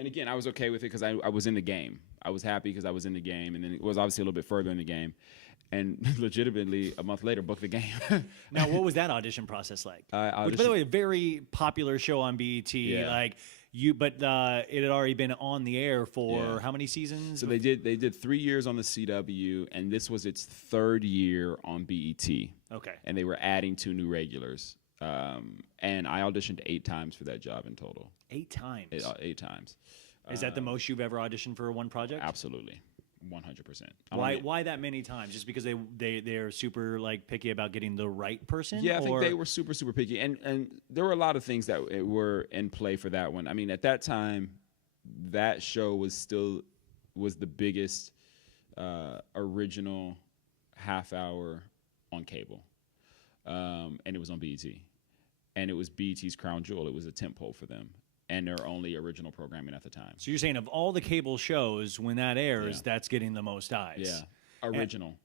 again, I was okay with it because I was in the game. I was happy because I was in the game, and then it was obviously a little bit further in the game. And legitimately, a month later, booked the game. Now, what was that audition process like? Which, by the way, a very popular show on BET. Yeah. But it had already been on the air for how many seasons? So they did 3 years on the CW, and this was its 3rd year on BET. Okay. And they were adding 2 new regulars. And I auditioned 8 times for that job in total. 8 times? 8 times. Is that the most you've ever auditioned for one project? Absolutely. 100%. Why that many times? Just because they're super picky about getting the right person? Yeah, I think they were super, super picky. And there were a lot of things that were in play for that one. I mean, at that time, that show was the biggest original half hour on cable. And it was on BET. And it was BET's crown jewel. It was a tentpole for them. And their only original programming at the time. So you're saying of all the cable shows, when that airs, that's getting the most eyes? Yeah, original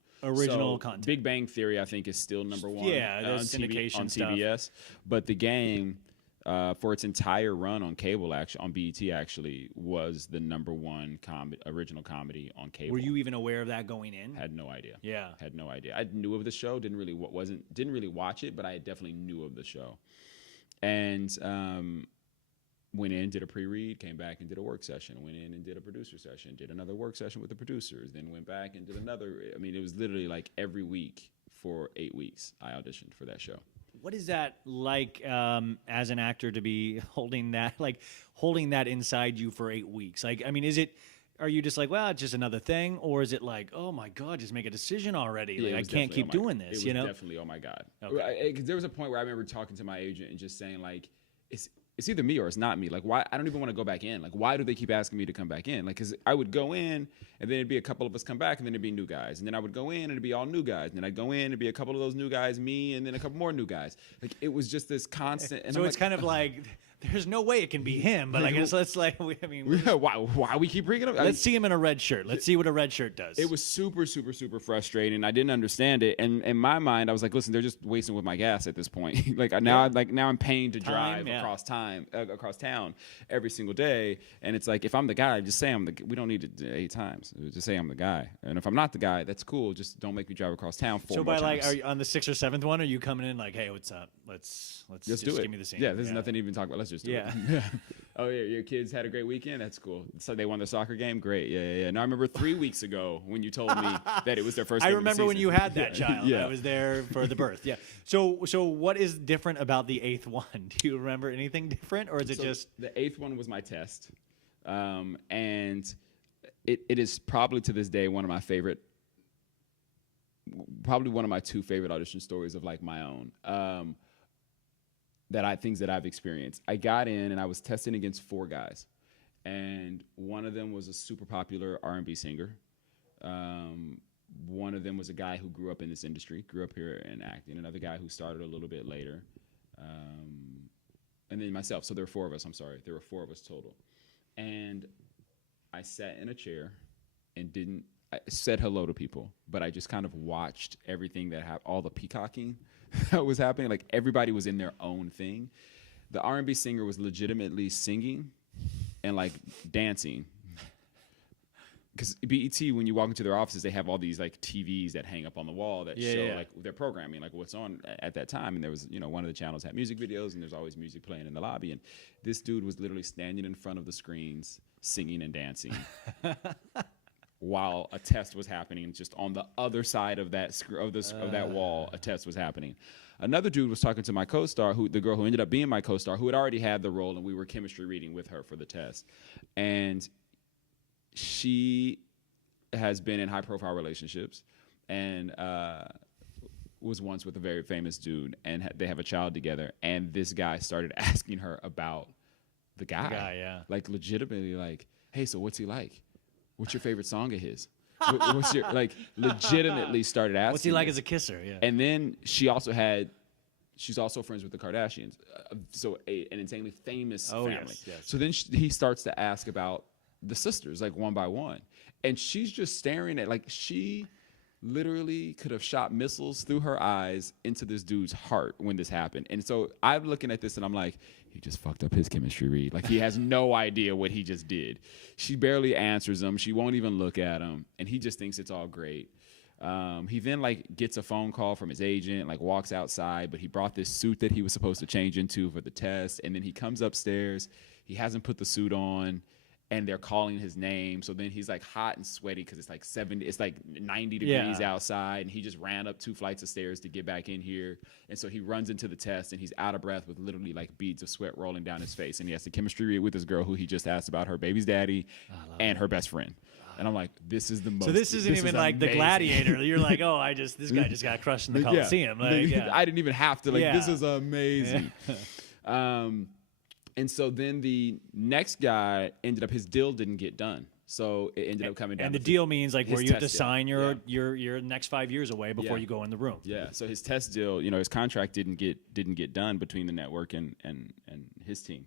content. Big Bang Theory, I think, is still number 1. Yeah, on syndication on stuff. TBS. But the game, for its entire run on cable, on BET, actually was the number 1 original comedy on cable. Were you even aware of that going in? Had no idea. Yeah, had no idea. I knew of the show. Didn't really watch it, but I definitely knew of the show. And went in, did a pre-read, came back and did a work session, went in and did a producer session, did another work session with the producers, then went back and did another. I mean, it was literally like every week for 8 weeks I auditioned for that show. What is that like as an actor to be holding that inside you for 8 weeks? Like, I mean, are you just like, well, it's just another thing? Or is it like, oh my God, just make a decision already? Yeah, I can't keep doing this, It was definitely, oh my God. Okay. There was a point where I remember talking to my agent and just saying like, it's either me or it's not me. Like, why? I don't even want to go back in. Like, why do they keep asking me to come back in? Like, because I would go in, and then it'd be a couple of us come back, and then it'd be new guys. And then I would go in, and it'd be all new guys. And then I'd go in, it'd be a couple of those new guys, me, and then a couple more new guys. Like, it was just this constant. And so it's kind of like there's no way it can be him. But I guess let's why we keep bringing it up? Let's see him in a red shirt. Let's see what a red shirt does. It was super, super, super frustrating. I didn't understand it, and in my mind, I was like, "Listen, they're just wasting with my gas at this point. now I'm paying to drive across town every single day, and it's like if I'm the guy, just say I'm the. We don't need it 8 times. Just say I'm the guy, and if I'm not the guy, that's cool. Just don't make me drive across town 4 more times. Are you on the 6th or 7th one? Are you coming in like, hey, what's up? Let's just do it. Give me the scene. Yeah, there's nothing to even talk about. Let's just do it. Yeah. Oh yeah, your kids had a great weekend. That's cool. So they won their soccer game. Great. Yeah. Now I remember 3 weeks ago when you told me that it was their first. I game remember of the when season. you had that child. Yeah. I was there for the birth. Yeah. So what is different about the 8th one? Do you remember anything different, or is it just the 8th one was my test, and it is probably to this day one of my favorite. Probably one of my 2 favorite audition stories of like my own. Things that I've experienced. I got in and I was testing against 4 guys, and one of them was a super popular R&B singer. One of them was a guy who grew up in this industry, grew up here in acting. Another guy who started a little bit later, and then myself. So there were 4 of us. I'm sorry, there were 4 of us total. And I sat in a chair and I said hello to people, but I just kind of watched everything that happened, all the peacocking that was happening. Like everybody was in their own thing. The R&B singer was legitimately singing and like dancing. Because BET, when you walk into their offices, they have all these like TVs that hang up on the wall that show like their programming, like what's on at that time. And there was, one of the channels had music videos, and there's always music playing in the lobby. And this dude was literally standing in front of the screens, singing and dancing. While a test was happening, just on the other side of that wall, a test was happening. Another dude was talking to my co-star, the girl who ended up being my co-star, who had already had the role, and we were chemistry reading with her for the test. And she has been in high-profile relationships, and was once with a very famous dude, and they have a child together. And this guy started asking her about the guy, like legitimately, like, "Hey, so what's he like? What's your favorite song of his? What's your legitimately started asking. What's he like as a kisser? Yeah. And then she's also friends with the Kardashians, so an insanely famous family. Yes. So then he starts to ask about the sisters, like one by one, and she's just staring at she literally could have shot missiles through her eyes into this dude's heart when this happened. And so I'm looking at this and I'm like, he just fucked up his chemistry read. Like he has no idea what he just did. She barely answers him. She won't even look at him. And he just thinks it's all great. He then gets a phone call from his agent, walks outside, but he brought this suit that he was supposed to change into for the test. And then he comes upstairs. He hasn't put the suit on. And they're calling his name. So then he's hot and sweaty because it's 90 degrees outside. And he just ran up 2 flights of stairs to get back in here. And so he runs into the test and he's out of breath with literally beads of sweat rolling down his face. And he has the chemistry read with this girl who he just asked about her baby's daddy and her best friend. And I'm like, this is the most. So this isn't even like The Gladiator. You're like, oh, this guy just got crushed in the Coliseum. I didn't even have to. This is amazing. And so then the next guy his deal didn't get done. So it ended up coming down. And the deal means where you have to sign your next 5 years away before you go in the room. Yeah. So his test deal, his contract didn't get done between the network and his team.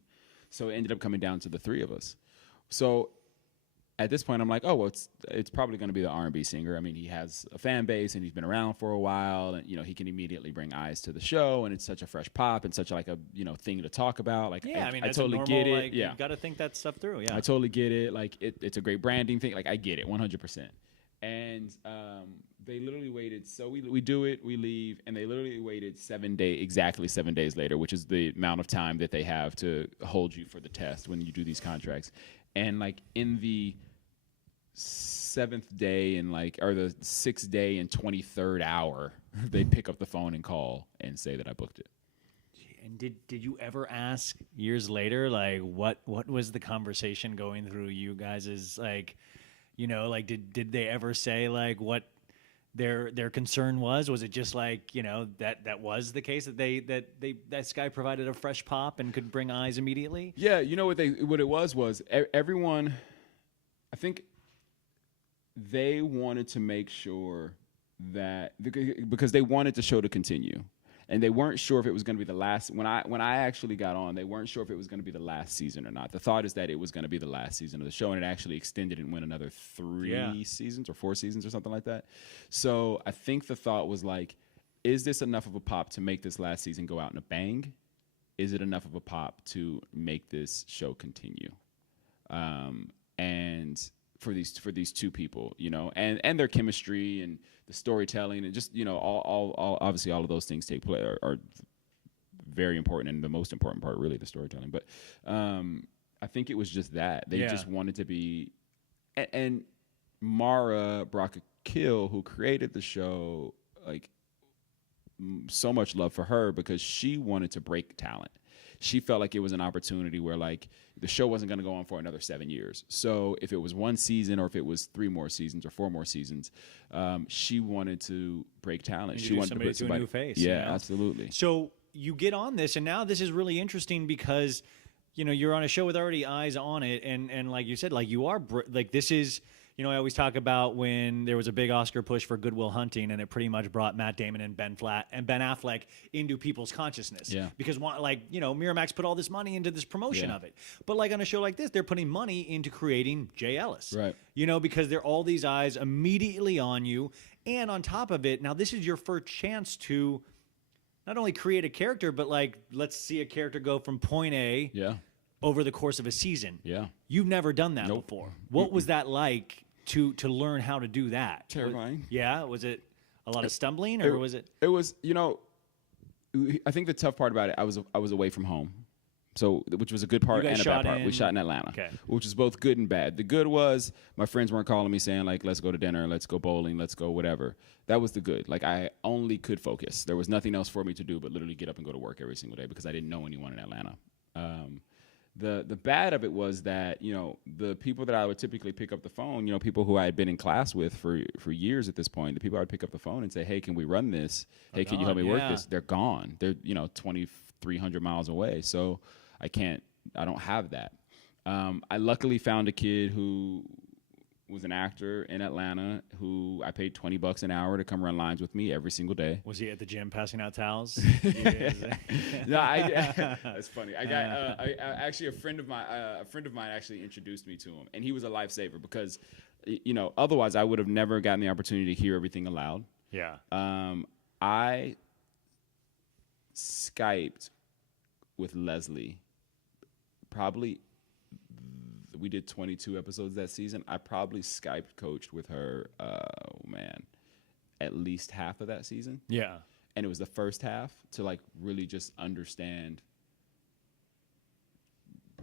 So it ended up coming down to the 3 of us. So at this point, I'm like, oh, well, it's probably going to be the R&B singer. I mean, he has a fan base and he's been around for a while, and he can immediately bring eyes to the show, and it's such a fresh pop and such a thing to talk about. I totally get it. You got to think that stuff through. Yeah, I totally get it. It's a great branding thing. I get it 100%. And they literally waited. So we do it, we leave, and they literally waited exactly 7 days later, which is the amount of time that they have to hold you for the test when you do these contracts. And in the 7th day or the 6th day and 23rd hour, they pick up the phone and call and say that I booked it. And did you ever ask years later, what was the conversation going through you guys' did they ever say what their concern was? Was it just that was the case, that this guy provided a fresh pop and could bring eyes immediately? Yeah, what it was everyone, I think they wanted to make sure that, because they wanted the show to continue. and they weren't sure if it was going to be the last. When I actually got on, they weren't sure if it was going to be the last season or not. The thought is that it was going to be the last season of the show, and it actually extended and went another 3 seasons or 4 seasons or something like that. So I think the thought was like, is this enough of a pop to make this last season go out in a bang? Is it enough of a pop to make this show continue? And for these two people, you know, and their chemistry and the storytelling and just, you know, all obviously all of those things are very important, and the most important part really the storytelling. But I think it was just that they just wanted to be, and Mara Brock-Akil, who created the show, like, so much love for her because she wanted to break talent. She felt like it was an opportunity where, like, the show wasn't going to go on for another 7 years. So if it was 1 season or if it was 3 more seasons or 4 more seasons, she wanted to break talent. She wanted to put somebody to a new face. Yeah, you know? Absolutely. So you get on this, and now this is really interesting because, you know, you're on a show with already eyes on it, and like you said, like you are like this is. You know, I always talk about when there was a big Oscar push for Good Will Hunting, and it pretty much brought Matt Damon and Ben Affleck into people's consciousness. Yeah. Because, like, you know, Miramax put all this money into this promotion of it. But, like, on a show like this, they're putting money into creating Jay Ellis. Right. You know, because they're all these eyes immediately on you. And on top of it, now this is your first chance to not only create a character, but, like, let's see a character go from point A over the course of a season. Yeah. You've never done that before. What was that like to learn how to do that? Terrifying. Was it a lot of stumbling, or was it? It was, you know, I think the tough part about it, I was away from home, so which was a good part and a bad part. We shot in Atlanta, which is both good and bad. The good was my friends weren't calling me saying like, let's go to dinner, let's go bowling, let's go whatever. That was the good. Like, I only could focus. There was nothing else for me to do but literally get up and go to work every single day because I didn't know anyone in Atlanta. The bad of it was that, you know, the people that I would typically pick up the phone, you know, people who I had been in class with for years at this point, the people I would pick up the phone and say, hey, can we run this? Hey, can you help me work this? They're gone. They're, you know, 2,300 miles away. So I don't have that. I luckily found a kid who was an actor in Atlanta who I paid $20 an hour to come run lines with me every single day. Was he at the gym passing out towels? No, that's funny. I got actually a friend of mine actually introduced me to him, and he was a lifesaver because, you know, otherwise I would have never gotten the opportunity to hear everything aloud. Yeah. I Skyped with Leslie probably. We did 22 episodes that season. I probably Skyped coached with her, at least half of that season. Yeah. And it was the first half to, like, really just understand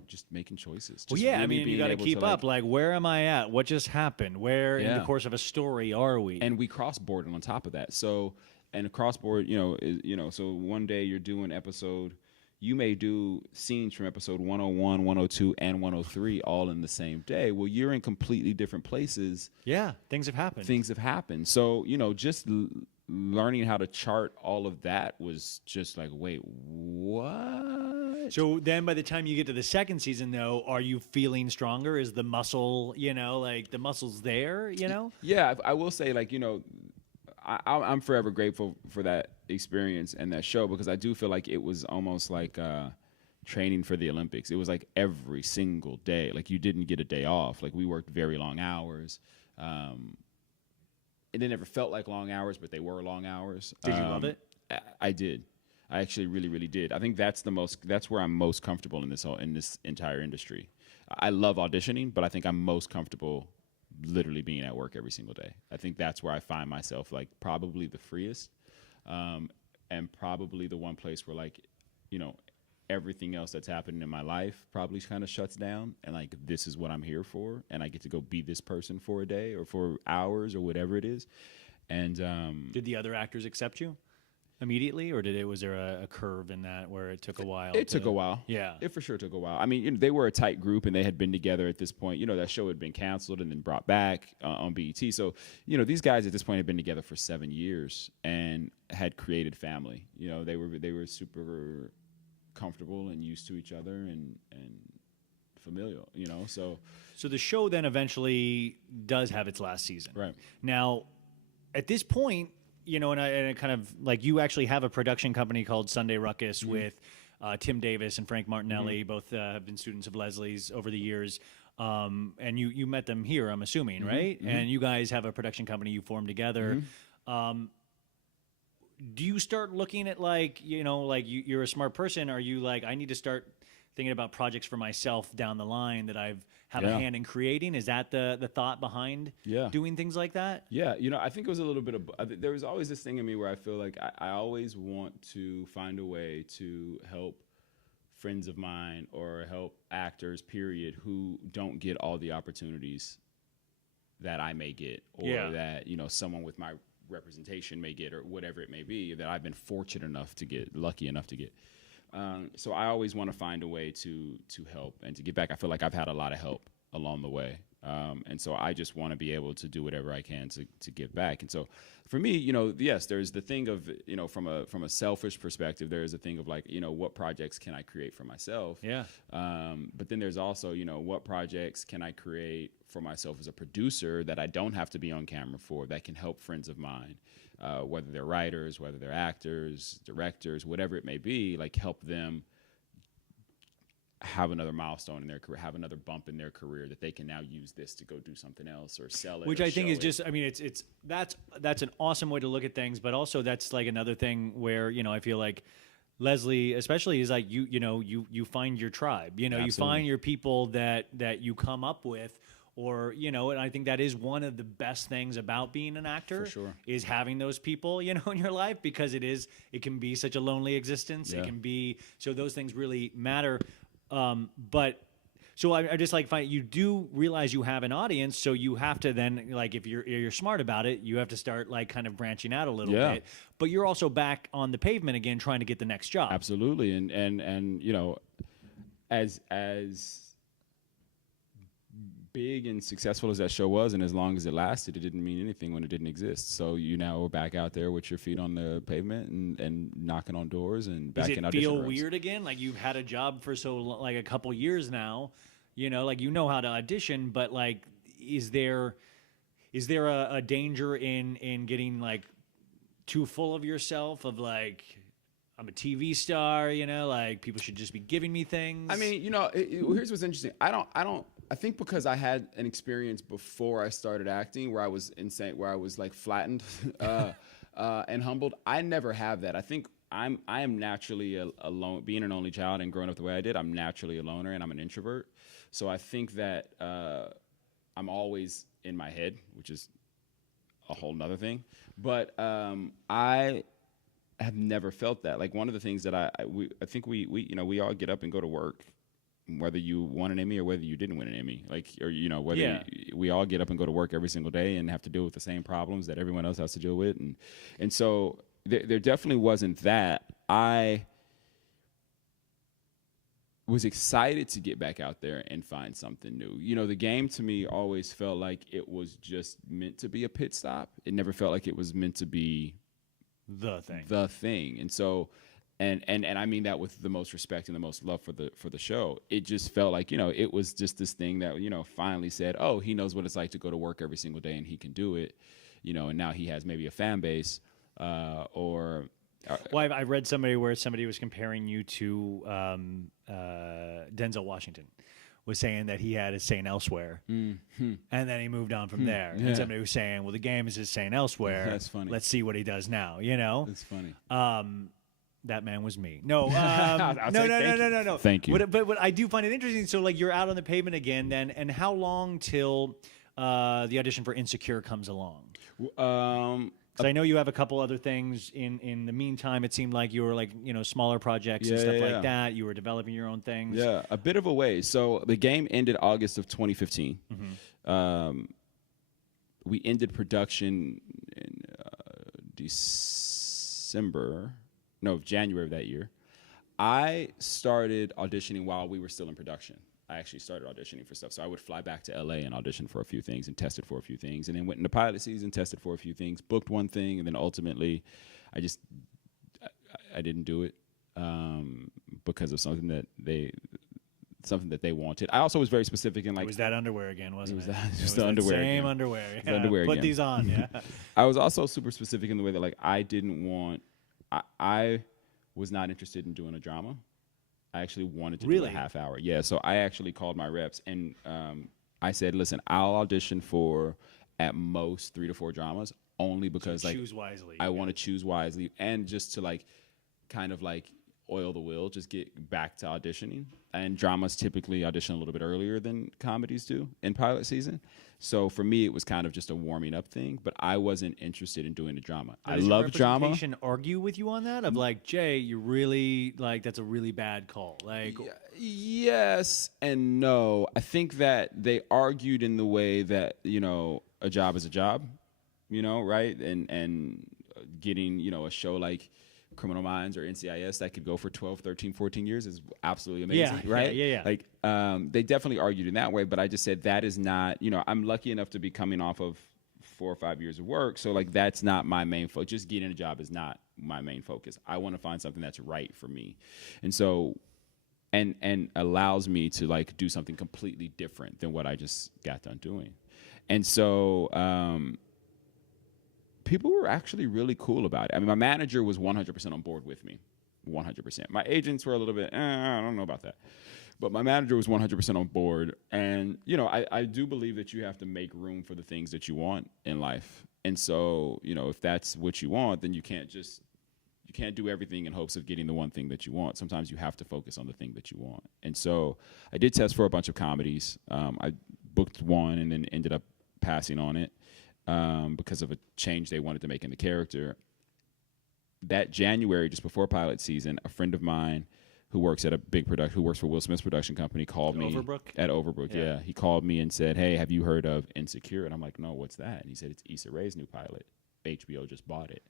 just making choices. Just I mean, you got to keep up. Like, where am I at? What just happened? Where in the course of a story are we? And we cross-boarded on top of that. So, and cross-board, so one day you're doing episode... You may do scenes from episode 101, 102, and 103 all in the same day. Well, you're in completely different places. Yeah, things have happened. So, you know, just learning how to chart all of that was just like, wait, what? So then by the time you get to the second season, though, are you feeling stronger? Is the muscle, you know, like the muscle's there, you know? Yeah, I will say, like, you know, I'm forever grateful for that experience and that show because I do feel like it was almost like training for the Olympics. It was like every single day. Like, you didn't get a day off. Like, we worked very long hours. It never felt like long hours, but they were long hours. Did you love it? I did. I actually really, really did. I think that's where I'm most comfortable in this entire industry. I love auditioning, but I think I'm most comfortable literally being at work every single day. I think that's where I find myself, like, probably the freest, and probably the one place where, like, you know, everything else that's happening in my life probably kind of shuts down, and, like, this is what I'm here for, and I get to go be this person for a day or for hours or whatever it is. And did the other actors accept you immediately, or was there a curve in that where it took a while? It took a while. Yeah. It for sure took a while. I mean, you know, they were a tight group and they had been together at this point. You know, that show had been canceled and then brought back on BET. So, you know, these guys at this point had been together for 7 years and had created family. You know, they were super comfortable and used to each other and familial, you know. So the show then eventually does have its last season. Right. Now, at this point, and it kind of like you actually have a production company called Sunday Ruckus with Tim Davis and Frank Martinelli. Both have been students of Leslie's over the years. And you met them here, I'm assuming, right? And you guys have a production company you formed together. Do you start looking at like, you're a smart person. Are you like, I need to start thinking about projects for myself down the line that I've have a hand in creating? Is that the thought behind doing things like that? Yeah, I think it was a little bit of, there was always this thing in me where I feel like I always want to find a way to help friends of mine or help actors, period, who don't get all the opportunities that I may get, or that, someone with my representation may get, or whatever it may be, that I've been fortunate enough to get, lucky enough to get. So I always want to find a way to help and to get back. I feel like I've had a lot of help along the way. And so I just want to be able to do whatever I can to give back. And so for me, yes, there's the thing of, from a selfish perspective, there is a thing of like, what projects can I create for myself? Yeah. But then there's also, what projects can I create for myself as a producer that I don't have to be on camera for, that can help friends of mine, whether they're writers, whether they're actors, directors, whatever it may be, like help them have another milestone in their career, have another bump in their career that they can now use this to go do something else or sell it. Which I think is just, that's an awesome way to look at things, but also that's like another thing where, I feel like Leslie especially is like, you find your tribe, Absolutely. You find your people that you come up with, or, and I think that is one of the best things about being an actor. For sure. Is having those people, in your life, because it can be such a lonely existence. Yeah. It can be, so those things really matter. But so I just like find you do realize you have an audience, so you have to then, like, if you're smart about it, you have to start like kind of branching out a little bit. But you're also back on the pavement again, trying to get the next job. Absolutely, and as big and successful as that show was, and as long as it lasted, it didn't mean anything when it didn't exist. So you now are back out there with your feet on the pavement and knocking on doors and back in audition Does it feel rooms. weird again? Like you've had a job for like a couple years now, like how to audition, but like, is there a danger in getting like too full of yourself, of like, I'm a TV star, like people should just be giving me things? I mean, here's what's interesting. I think because I had an experience before I started acting where I was insane, where I was like flattened and humbled. I never have that. I think I am naturally alone. Being an only child and growing up the way I did, I'm naturally a loner and I'm an introvert. So I think that I'm always in my head, which is a whole nother thing. But I have never felt that. Like one of the things that I think we all get up and go to work, whether you won an Emmy or whether you didn't win an Emmy, whether we all get up and go to work every single day and have to deal with the same problems that everyone else has to deal with. And so there definitely wasn't that. I was excited to get back out there and find something new. The game to me always felt like it was just meant to be a pit stop. It never felt like it was meant to be the thing. And so, and I mean that with the most respect and the most love for the show. It just felt like, it was just this thing that, finally said, oh, he knows what it's like to go to work every single day and he can do it, and now he has maybe a fan base, well, I read somebody was comparing you to Denzel Washington, was saying that he had his St. Elsewhere, and then he moved on from there. Yeah. And somebody was saying, well, the game is his St. Elsewhere. That's funny. Let's see what he does now, That's funny. That man was me. No, no. Thank you. But I do find it interesting. So, like, you're out on the pavement again then, and how long till the audition for Insecure comes along? Because I know you have a couple other things in the meantime. It seemed like you were like, smaller projects and stuff like that. You were developing your own things. Yeah, a bit of a way. So the game ended August of 2015. We ended production in January of that year. I started auditioning while we were still in production. I actually started auditioning for stuff. So I would fly back to LA and audition for a few things and tested for a few things, and then went into pilot season, tested for a few things, booked one thing, and then ultimately I didn't do it because of something that something that they wanted. I also was very specific in like It was that underwear again, wasn't it? It was It the that underwear same again. underwear. The underwear Put again. these on. Yeah. I was also super specific in the way that like I didn't want. I was not interested in doing a drama. I actually wanted to do a half hour. Yeah, so I actually called my reps and I said, listen, I'll audition for at most 3 to 4 dramas only because So like choose wisely. I want to choose wisely and just to like kind of like oil the wheel, just get back to auditioning. And dramas typically audition a little bit earlier than comedies do in pilot season. So for me, it was kind of just a warming up thing, but I wasn't interested in doing a drama. I love drama. Does your representation argue with you on that? Of like, Jay, you really like that's a really bad call. Like, Yes and no. I think that they argued in the way that, you know, a job is a job, you know, right? And getting, you know, a show like Criminal Minds or NCIS that could go for 12, 13, 14 years is absolutely amazing, right? Yeah. Like, they definitely argued in that way, but I just said that is not, you know, I'm lucky enough to be coming off of 4 or 5 years of work, so like that's not my main focus. Just getting a job is not my main focus. I want to find something that's right for me, and so, and allows me to like do something completely different than what I just got done doing, and so. People were actually really cool about it. I mean, my manager was 100% on board with me, 100%. My agents were a little bit, I don't know about that. But my manager was 100% on board. And, you know, I do believe that you have to make room for the things that you want in life. And so, you know, if that's what you want, then you can't do everything in hopes of getting the one thing that you want. Sometimes you have to focus on the thing that you want. And so I did test for a bunch of comedies. I booked one and then ended up passing on it. Because of a change they wanted to make in the character. That January, just before pilot season, a friend of mine who works at a big who works for Will Smith's production company called me. Overbrook? At Overbrook, yeah. He called me and said, hey, have you heard of Insecure? And I'm like, no, what's that? And he said, it's Issa Rae's new pilot. HBO just bought it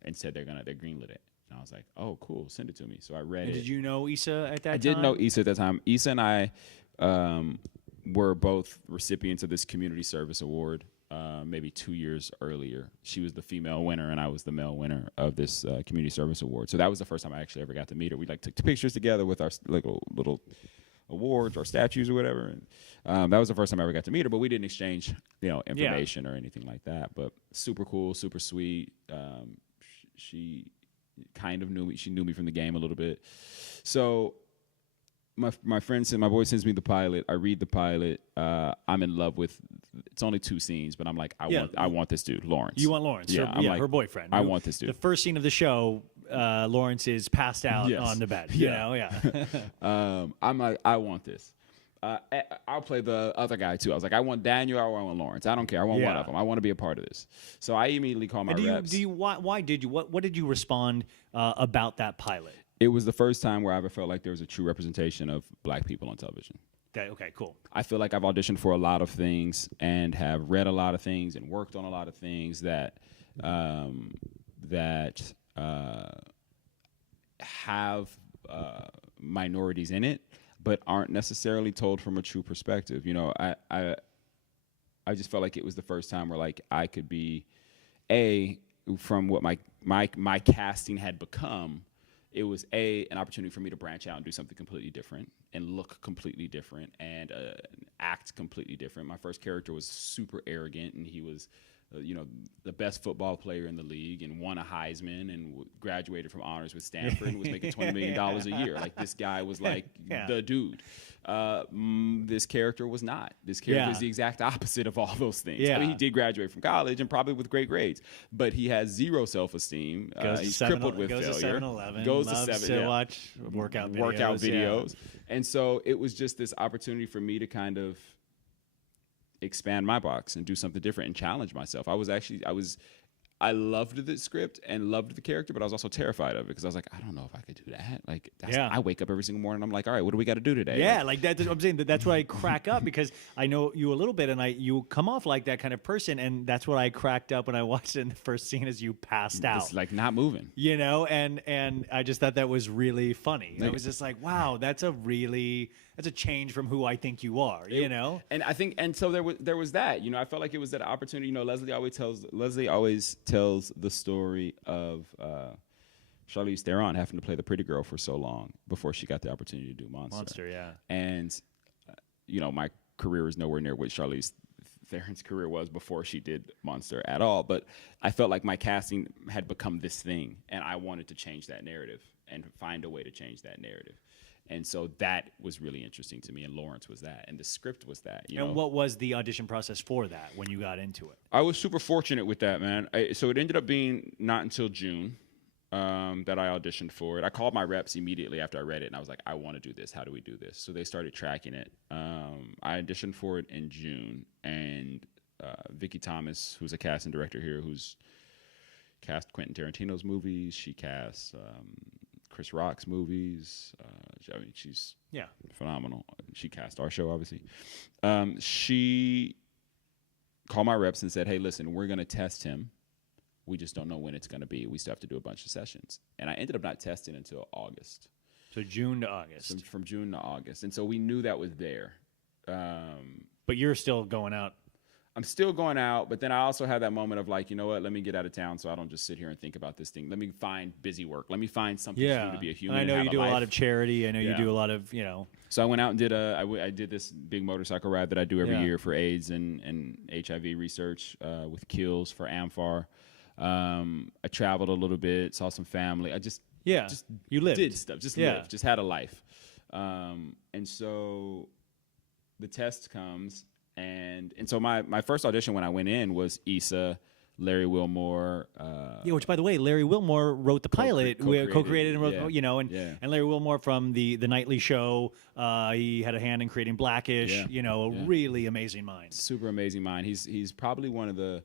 and said they're greenlit it. And I was like, oh, cool, send it to me. So I read it. Did you know Issa at that time? I didn't know Issa at that time. Issa and I were both recipients of this community service award. Maybe 2 years earlier. She was the female winner and I was the male winner of this community service award. So that was the first time I actually ever got to meet her. We like took pictures together with our little awards or statues or whatever. And that was the first time I ever got to meet her, but we didn't exchange, you know, information or anything like that. But super cool, super sweet. She kind of knew me. She knew me from the game a little bit. So my friend my boy sends me the pilot. I read the pilot. I'm in love with. It's only 2 scenes, but I'm like, I want this dude, Lawrence. You want Lawrence? Yeah, I'm like, her boyfriend. I want this dude. The first scene of the show, Lawrence is passed out on the bed. You know, I'm like, I want this. I'll play the other guy too. I was like, I want Daniel or I want Lawrence. I don't care. I want one of them. I want to be a part of this. So I immediately call my reps. Why did you? What did you respond about that pilot? It was the first time where I ever felt like there was a true representation of black people on television. Okay, cool. I feel like I've auditioned for a lot of things and have read a lot of things and worked on a lot of things that have minorities in it, but aren't necessarily told from a true perspective. You know, I just felt like it was the first time where like I could be from what my casting had become. It was an opportunity for me to branch out and do something completely different and look completely different and act completely different. My first character was super arrogant, and he was, the best football player in the league and won a Heisman and graduated from honors with Stanford and was making $20 million a year. Like, this guy was like the dude. This character was not. This character is the exact opposite of all those things. I mean, he did graduate from college and probably with great grades, but he has zero self-esteem. He's crippled with failure. Goes to 7-Eleven. Goes loves to 7 to watch workout videos. And so it was just this opportunity for me to kind of expand my box and do something different and challenge myself. I loved the script and loved the character, but I was also terrified of it because I was like, I don't know if I could do that. Like, I wake up every single morning and I'm like, all right, what do we got to do today? Yeah, like that's what I'm saying. That's why I crack up because I know you a little bit and you come off like that kind of person, and that's what I cracked up when I watched it in the first scene as you passed out. It's like not moving. You know, and I just thought that was really funny. I was just like, wow, that's a change from who I think you are, you know? And I think, and so there was that, you know, I felt like it was that opportunity. You know, Leslie always tells the story of Charlize Theron having to play the pretty girl for so long before she got the opportunity to do Monster. Monster, yeah. And, my career is nowhere near what Charlize Theron's career was before she did Monster at all. But I felt like my casting had become this thing, and I wanted to change that narrative and find a way to change that narrative. And so that was really interesting to me, and Lawrence was that, and the script was that. And what was the audition process for that when you got into it? I was super fortunate with that, man. So it ended up being not until June that I auditioned for it. I called my reps immediately after I read it, and I was like, I want to do this. How do we do this? So they started tracking it. I auditioned for it in June, and Vicky Thomas, who's a casting director here, who's cast Quentin Tarantino's movies. She casts Chris Rock's movies. I mean, she's phenomenal. She cast our show, obviously. She called my reps and said, hey, listen, we're going to test him. We just don't know when it's going to be. We still have to do a bunch of sessions. And I ended up not testing until August. So June to August. So from June to August. And so we knew that was there. But you're still going out. I'm still going out, but then I also have that moment of like, you know what, let me get out of town so I don't just sit here and think about this thing. Let me find busy work. Let me find something to do to be a human. And I know and you have do a life. lot of charity. I know you do a lot of, So I went out and did I did this big motorcycle ride that I do every year for AIDS and HIV research with Kills for AMFAR. I traveled a little bit, saw some family. I just you lived. Did stuff, lived, just had a life. And so the test comes. And so my first audition when I went in was Issa, Larry Wilmore. Which by the way, Larry Wilmore wrote the pilot, co-created and wrote, and Larry Wilmore from the Nightly Show. He had a hand in creating Blackish. A really amazing mind. Super amazing mind. He's probably one of the.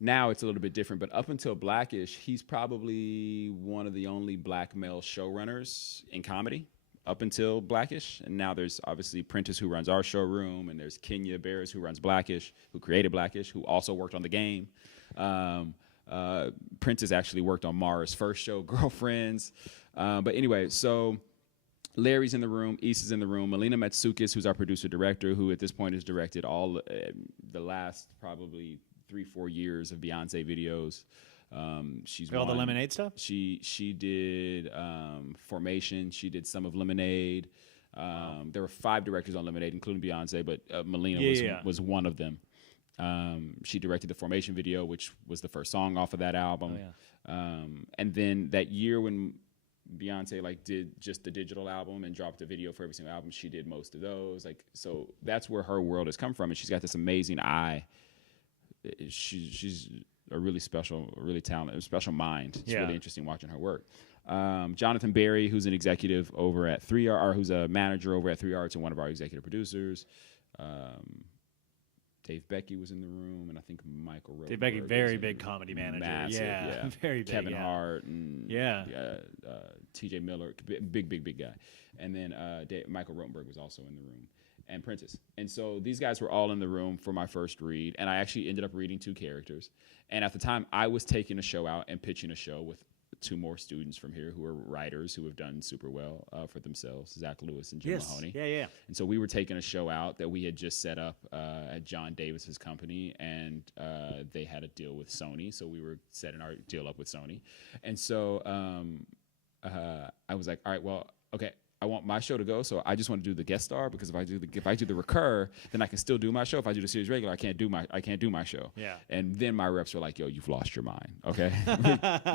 Now it's a little bit different, but up until Blackish, he's probably one of the only black male showrunners in comedy. Up until Blackish, and now there's obviously Prentice, who runs our showroom, and there's Kenya Barris, who runs Blackish, who created Blackish, who also worked on The Game. Prentice actually worked on Mara's first show, Girlfriends. But anyway, so Larry's in the room, Issa's in the room, Melina Matsoukas, who's our producer-director, who at this point has directed all the last probably 3-4 years of Beyonce videos. She's all the Lemonade stuff. She did Formation. She did some of Lemonade. There were 5 directors on Lemonade, including Beyonce, but Melina was one of them. She directed the Formation video, which was the first song off of that album. And then that year when Beyonce did just the digital album and dropped a video for every single album, she did most of those. So that's where her world has come from, and she's got this amazing eye. She's a really special, really talented, special mind. It's really interesting watching her work. Jonathan Berry, who's an executive over at 3R, or who's a manager over at 3 Arts and one of our executive producers. Dave Becky was in the room, and I think Michael Rotenberg. Dave Becky, very big comedy manager. Massive, very big. Kevin Hart and T.J. Miller, big guy. And then Michael Rotenberg was also in the room. And Prentice. And so these guys were all in the room for my first read, and I actually ended up reading 2 characters. And at the time, I was taking a show out and pitching a show with 2 more students from here who are writers who have done super well for themselves, Zach Lewis and Jim Mahoney. And so we were taking a show out that we had just set up at John Davis's company, and they had a deal with Sony, so we were setting our deal up with Sony. And so I was like, all right, well, okay, I want my show to go, so I just want to do the guest star, because if I do the recur, then I can still do my show. If I do the series regular, I can't do my show. And then my reps were like, "Yo, you've lost your mind. Okay,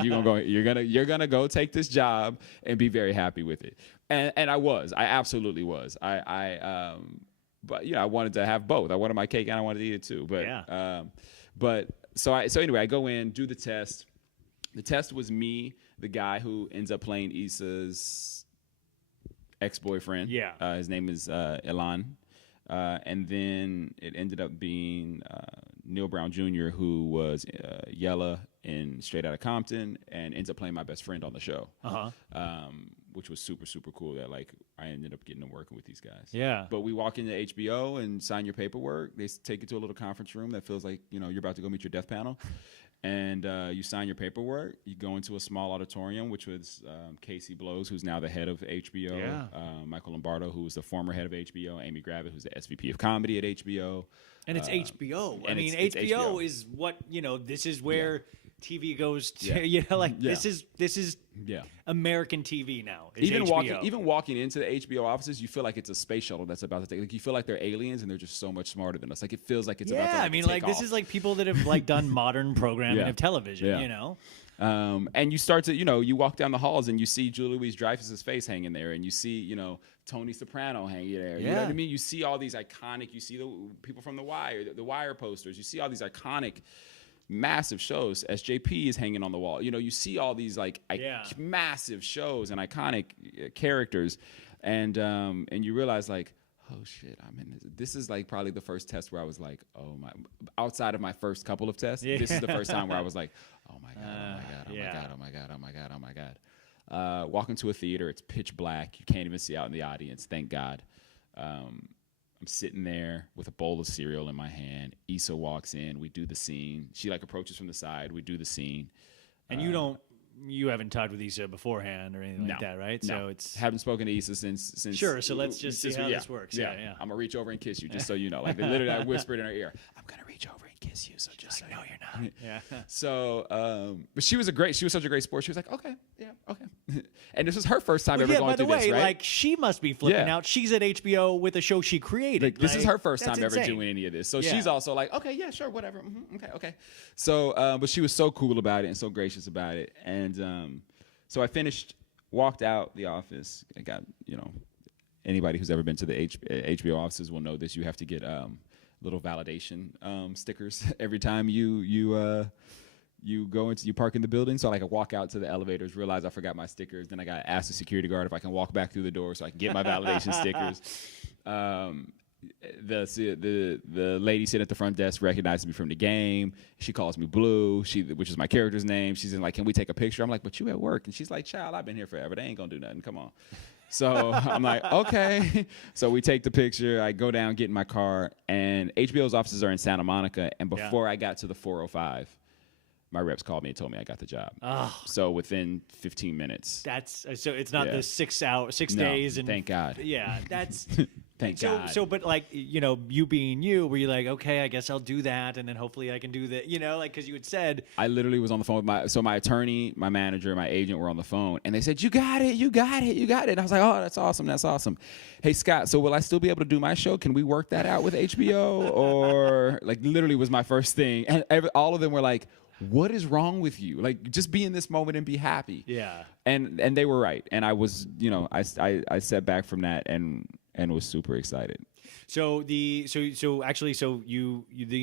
you're gonna go take this job and be very happy with it." And I absolutely was. But I wanted to have both. I wanted my cake and I wanted to eat it too. So anyway, I go in, do the test. The test was me, the guy who ends up playing Issa's ex-boyfriend. His name is Elan. And then it ended up being Neil Brown Jr., who was Yella in Straight Outta Compton, and ends up playing my best friend on the show. Which was super, super cool that I ended up getting to working with these guys. But we walk into HBO and sign your paperwork. They take you to a little conference room that feels like, you're about to go meet your death panel. And you sign your paperwork. You go into a small auditorium, which was Casey Blows, who's now the head of HBO. Michael Lombardo, who was the former head of HBO. Amy Gravitt, who's the SVP of comedy at HBO. And it's HBO. I mean, HBO is what, this is where TV goes to Yeah. this is Yeah. American TV now. It's Even HBO. walking into the HBO offices, you feel like it's a space shuttle that's about to take. Like you feel like they're aliens and they're just so much smarter than us. Like it feels like it's about to. I mean, take this off. is like people that have like done modern programming of television. Yeah. You know. And you start to, you walk down the halls and you see Julia Louis-Dreyfus's face hanging there, and you see, Tony Soprano hanging there. You know what I mean? You see all these iconic. You see the people from The Wire, the Wire posters. You see all these iconic, massive shows. SJP is hanging on the wall. You see all these like massive shows and iconic characters, and you realize like, oh shit, I'm in this. This is like probably the first test where I was like, oh my, outside of my first couple of tests, this is the first time where I was like, oh my God, oh my God, oh my God, oh my God, oh my God. Walk into a theater, it's pitch black. You can't even see out in the audience, thank God. I'm sitting there with a bowl of cereal in my hand. Issa walks in, we do the scene. She like approaches from the side, we do the scene. And you haven't talked with Issa beforehand or anything like that, right? No. So it's haven't spoken to Issa since. Sure. So let's just see how this works. Yeah. I'm gonna reach over and kiss you, just so you know. Like literally, I whispered in her ear, "I'm gonna reach over and kiss you." So just like, no, you're not. Yeah. So, but she was such a great sport. She was like, "Okay, yeah, okay." And this was her first time ever going through this, right? By the way, like she must be flipping out. She's at HBO with a show she created. Like, this is her first time ever doing any of this. So she's also like, "Okay, yeah, sure, whatever. Okay." So, but she was so cool about it and so gracious about it, and so I walked out the office. I got, anybody who's ever been to the HBO offices will know this. You have to get little validation stickers every time you park in the building. So I walk out to the elevators, realize I forgot my stickers. Then I got to ask the security guard if I can walk back through the door so I can get my validation stickers. The lady sitting at the front desk recognizes me from the game. She calls me Blue, which is my character's name. She's like, "Can we take a picture?" I'm like, "But you at work." And she's like, "Child, I've been here forever. They ain't gonna do nothing. Come on." So I'm like, "Okay." So we take the picture. I go down, get in my car, and HBO's offices are in Santa Monica. And before I got to the 405, my reps called me and told me I got the job. Oh. So within 15 minutes. That's so it's not the 6 days and thank God. Yeah, that's thank God. So but like, you being you, were you like, okay, I guess I'll do that and then hopefully I can do that, like cuz you had said I literally was on the phone with my attorney, my manager, my agent were on the phone and they said, "You got it. And I was like, "Oh, that's awesome. Hey Scott, so will I still be able to do my show? Can we work that out with HBO?" Or like literally was my first thing. And all of them were like, "What is wrong with you? Like, just be in this moment and be happy." Yeah. And they were right. And I was, I sat back from that and was super excited. So the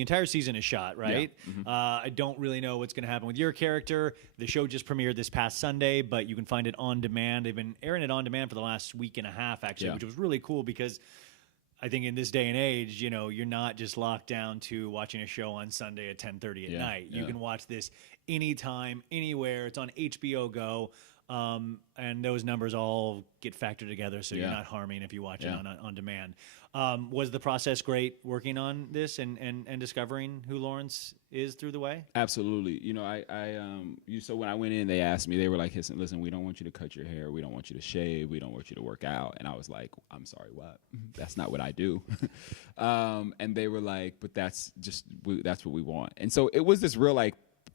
entire season is shot, right? Yeah. Mm-hmm. I don't really know what's going to happen with your character. The show just premiered this past Sunday, but you can find it on demand. They've been airing it on demand for the last week and a half, actually, which was really cool because I think in this day and age, you're not just locked down to watching a show on Sunday at 10:30 at night. You can watch this anytime, anywhere. It's on HBO Go. And those numbers all get factored together, so you're not harming if you watch it on demand. Was the process great working on this and discovering who Lawrence is through the way? Absolutely. So when I went in, they asked me, they were like, listen, we don't want you to cut your hair. We don't want you to shave. We don't want you to work out. And I was like, "I'm sorry, what? That's not what I do." And they were like, "But that's what we want." And so it was this real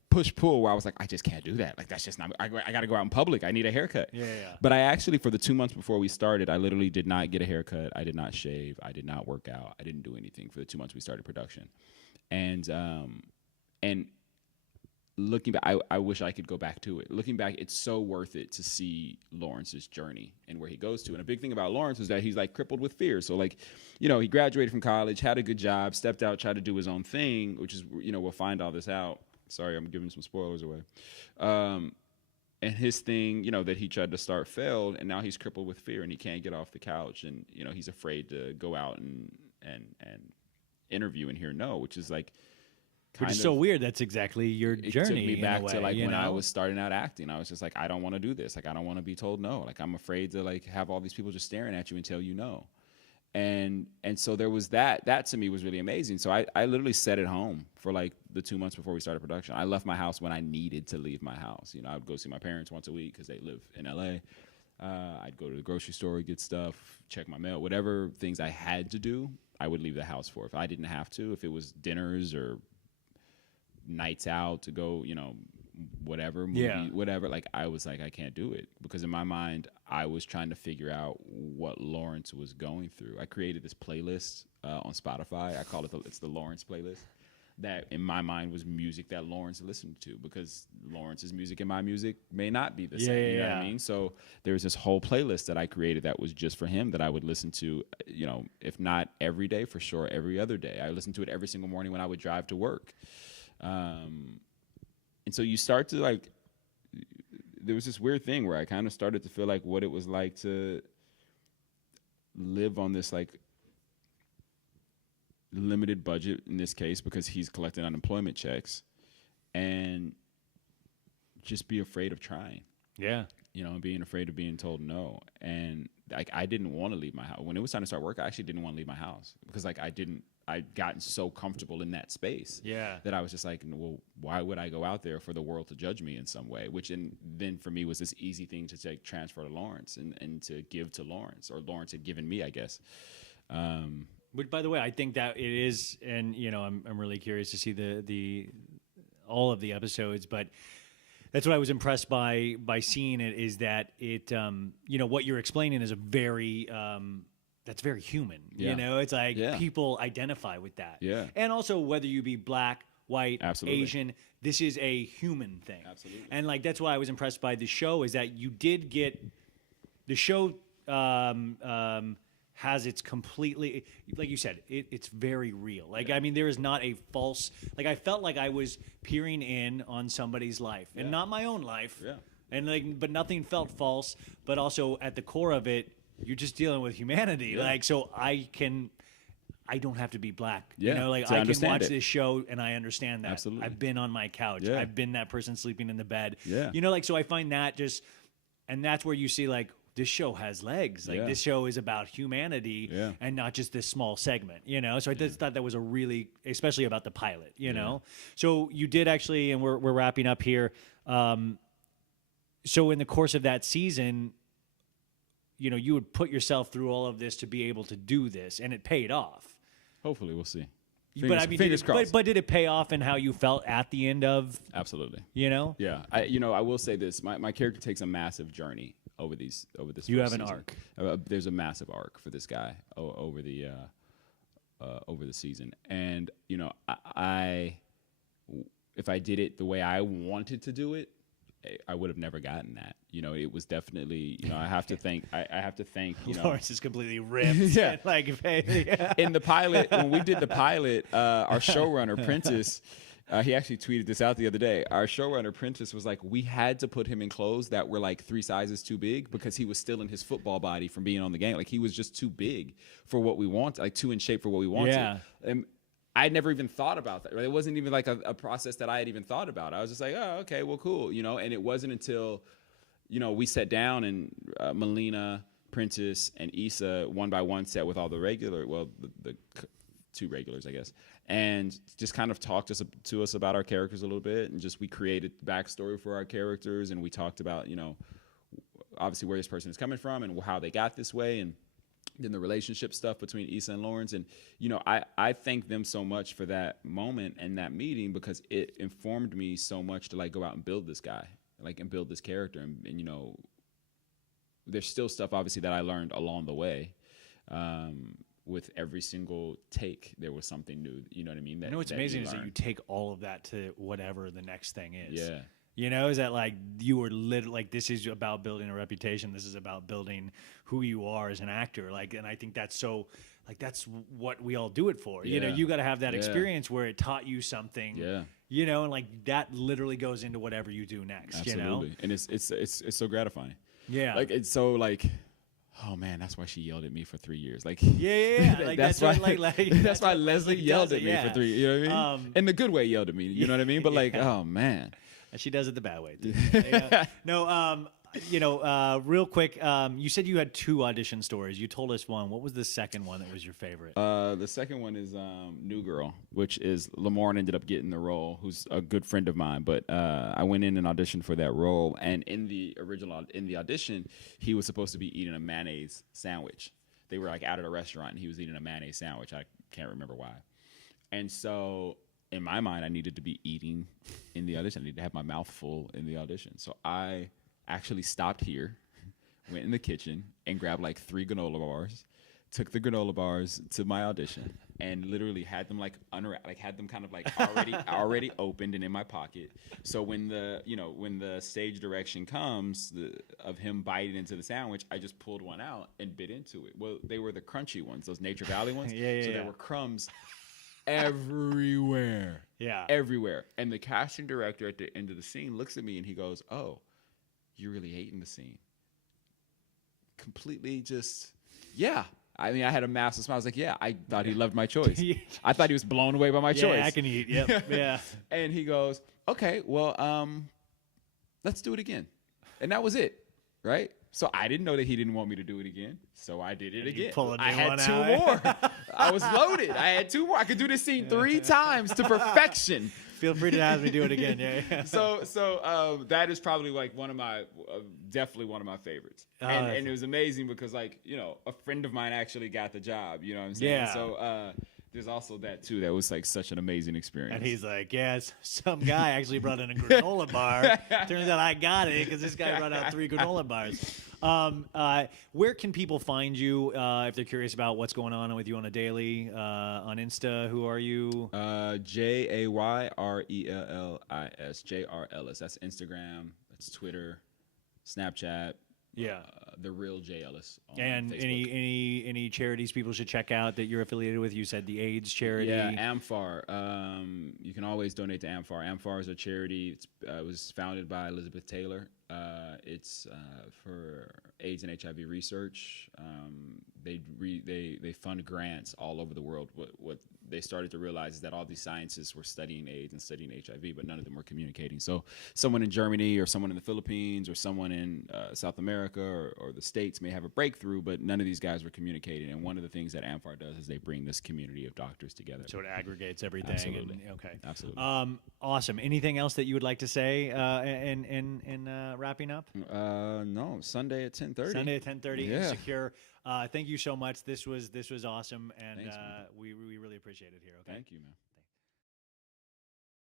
push-pull where I was like, I just can't do that. Like, that's just not, I got to go out in public. I need a haircut. Yeah. But I actually, for the 2 months before we started, I literally did not get a haircut. I did not shave. I did not work out. I didn't do anything for the 2 months we started production. And looking back, I wish I could go back to it. Looking back, it's so worth it to see Lawrence's journey and where he goes to. And a big thing about Lawrence is that he's crippled with fear. So he graduated from college, had a good job, stepped out, tried to do his own thing, which is, we'll find all this out. Sorry, I'm giving some spoilers away. And his thing, that he tried to start failed, and now he's crippled with fear, and he can't get off the couch, and he's afraid to go out and interview and hear no, which is which is so weird. That's exactly your journey. It took me back to when I was starting out acting. I was just like, I don't want to do this. I don't want to be told no. I'm afraid to have all these people just staring at you and tell you no. And so there was that to me was really amazing. So I literally sat at home for the 2 months before we started production. I left my house when I needed to leave my house. I would go see my parents once a week because they live in LA. I'd go to the grocery store, get stuff, check my mail, whatever things I had to do, I would leave the house for. If I didn't have to, if it was dinners or nights out to go, whatever movie, whatever. Like I was like, I can't do it because in my mind, I was trying to figure out what Lawrence was going through. I created this playlist on Spotify. I call it it's the Lawrence playlist. That in my mind was music that Lawrence listened to because Lawrence's music and my music may not be the same. You know what I mean? So there was this whole playlist that I created that was just for him that I would listen to, you know, if not every day, for sure every other day. I listened to it every single morning when I would drive to work. And so you start to like, there was this weird thing where I kind of started to feel like what it was like to live on this like limited budget in this case because he's collecting unemployment checks and just be afraid of trying. Yeah. You know, being afraid of being told no. And like, I didn't want to leave my house. When it was time to start work, I actually didn't want to leave my house because like I'd gotten so comfortable in that space that I was just like, well, why would I go out there for the world to judge me in some way? Which then for me was this easy thing to take transfer to Lawrence and to give to Lawrence, or Lawrence had given me, I guess. But by the way, I think that it is, and you know, I'm really curious to see the all of the episodes, but that's what I was impressed by seeing it is that it, you know, what you're explaining is a very that's very human. You know, it's like people identify with that. Yeah, and also whether you be black, white, Asian, this is a human thing. Absolutely, and like that's why I was impressed by the show is that you did get the show. Has its completely, like you said, it's very real. Like, I mean, there is not a false, like I felt like I was peering in on somebody's life and not my own life. Yeah. And like, but nothing felt false, but also at the core of it, you're just dealing with humanity. Yeah. Like, so I don't have to be black. Yeah. You know, like I can watch this show and I understand that. Absolutely. I've been on my couch. Yeah. I've been that person sleeping in the bed. Yeah. You know, like, so I find that just, and that's where you see like, this show has legs. Like this show is about humanity and not just this small segment, you know? So I just thought that was a really, especially about the pilot, you know? So you did actually, and we're wrapping up here. So in the course of that season, you know, you would put yourself through all of this to be able to do this, and it paid off. Hopefully, we'll see. Fingers crossed. But did it pay off in how you felt at the end of? Absolutely. You know? Yeah. I will say this. My character takes a massive journey over this. You have an season. arc. There's a massive arc for this guy over the season, and you know, if I did it the way I wanted to do it, I would have never gotten that. You know, it was definitely, you know, I have to thank, you know. Lawrence is completely ripped. Yeah. Like, in the pilot, when we did the pilot, our showrunner, Prentice, he actually tweeted this out the other day. Our showrunner, Prentice, was like, we had to put him in clothes that were like 3 sizes too big because he was still in his football body from being on the game. Like, he was just too big for what we wanted, like too in shape for what we wanted. Yeah. And I never even thought about that. Right? It wasn't even like a process that I had even thought about. I was just like, oh, okay, well, cool. You know, and it wasn't until, you know, we sat down and Melina, Prentice, and Issa one by one sat with all the the 2 regulars, I guess, and just kind of talked to us about our characters a little bit, and just we created backstory for our characters, and we talked about, you know, obviously where this person is coming from and how they got this way, and then the relationship stuff between Issa and Lawrence. And, you know, I thank them so much for that moment and that meeting because it informed me so much to like go out and build this guy, like, and build this character. And you know, there's still stuff obviously that I learned along the way. With every single take, there was something new. You know what I mean? You know what's amazing is that you take all of that to whatever the next thing is. Yeah. You know, is that like you were like, this is about building a reputation. This is about building who you are as an actor. Like, and I think that's so, like, that's what we all do it for. Yeah. You know, you got to have that experience where it taught you something. Yeah. You know, and like that literally goes into whatever you do next. Absolutely. You know? And it's so gratifying. Yeah. Like, it's so like, oh man, that's why she yelled at me for 3 years. Like, yeah. Like, that's why, that's why Leslie yelled at me for 3 years. You know what I mean? In the good way, yelled at me. You know what I mean? But like, oh man. And she does it the bad way, too. No, you know, real quick, you said you had 2 audition stories. You told us one. What was the second one that was your favorite? The second one is New Girl, which is Lamorne ended up getting the role, who's a good friend of mine. But I went in and auditioned for that role. And in the audition, he was supposed to be eating a mayonnaise sandwich. They were like out at a restaurant, and he was eating a mayonnaise sandwich. I can't remember why. And so in my mind, I needed to be eating in the audition. I needed to have my mouth full in the audition. So I actually stopped here, went in the kitchen, and grabbed like 3 granola bars, took the granola bars to my audition, and literally had them like unwrapped, like had them kind of like already opened and in my pocket. So when the stage direction comes of him biting into the sandwich, I just pulled one out and bit into it. Well, they were the crunchy ones, those Nature Valley ones. Yeah. There were crumbs everywhere. Yeah. Everywhere. And the casting director at the end of the scene looks at me and he goes, "Oh, you're really hating the scene." Completely just, yeah. I mean, I had a massive smile. I was like, yeah, I thought he loved my choice. I thought he was blown away by my choice. Yeah, I can eat. Yep. Yeah. And he goes, "Okay, well, let's do it again." And that was it, right? So I didn't know that he didn't want me to do it again. So I did it again. I had 2 more. I was loaded. I had 2 more. I could do this scene 3 times to perfection. Feel free to have me do it again. Yeah. So that is probably like definitely one of my favorites. And it was amazing because like, a friend of mine actually got the job, you know what I'm saying? Yeah. So there's also that too. That was like such an amazing experience. And he's like, yes, some guy actually brought in a granola bar. Turns out I got it because this guy brought out 3 granola bars. Where can people find you if they're curious about what's going on with you on a daily? On Insta, who are you? JAYRELLIS, JR Ellis. That's Instagram. That's Twitter, Snapchat. Yeah. The real J Ellis. And Facebook. any charities people should check out that you're affiliated with? You said the AIDS charity. Yeah, AMFAR. You can always donate to AMFAR. AMFAR is a charity. It was founded by Elizabeth Taylor. It's for AIDS and HIV research. They fund grants all over the world. What they started to realize is that all these scientists were studying AIDS and studying HIV, but none of them were communicating. So someone in Germany or someone in the Philippines or someone in South America or the States may have a breakthrough, but none of these guys were communicating. And one of the things that AMFAR does is they bring this community of doctors together. So it aggregates everything. Absolutely. Okay. Absolutely. Awesome. Anything else that you would like to say in wrapping up? No, Sunday at 10:30. Sunday at 10:30. Yeah. Secure. Thank you so much. This was awesome, and Thanks, man. we really appreciate it here. Okay. Thank you, man.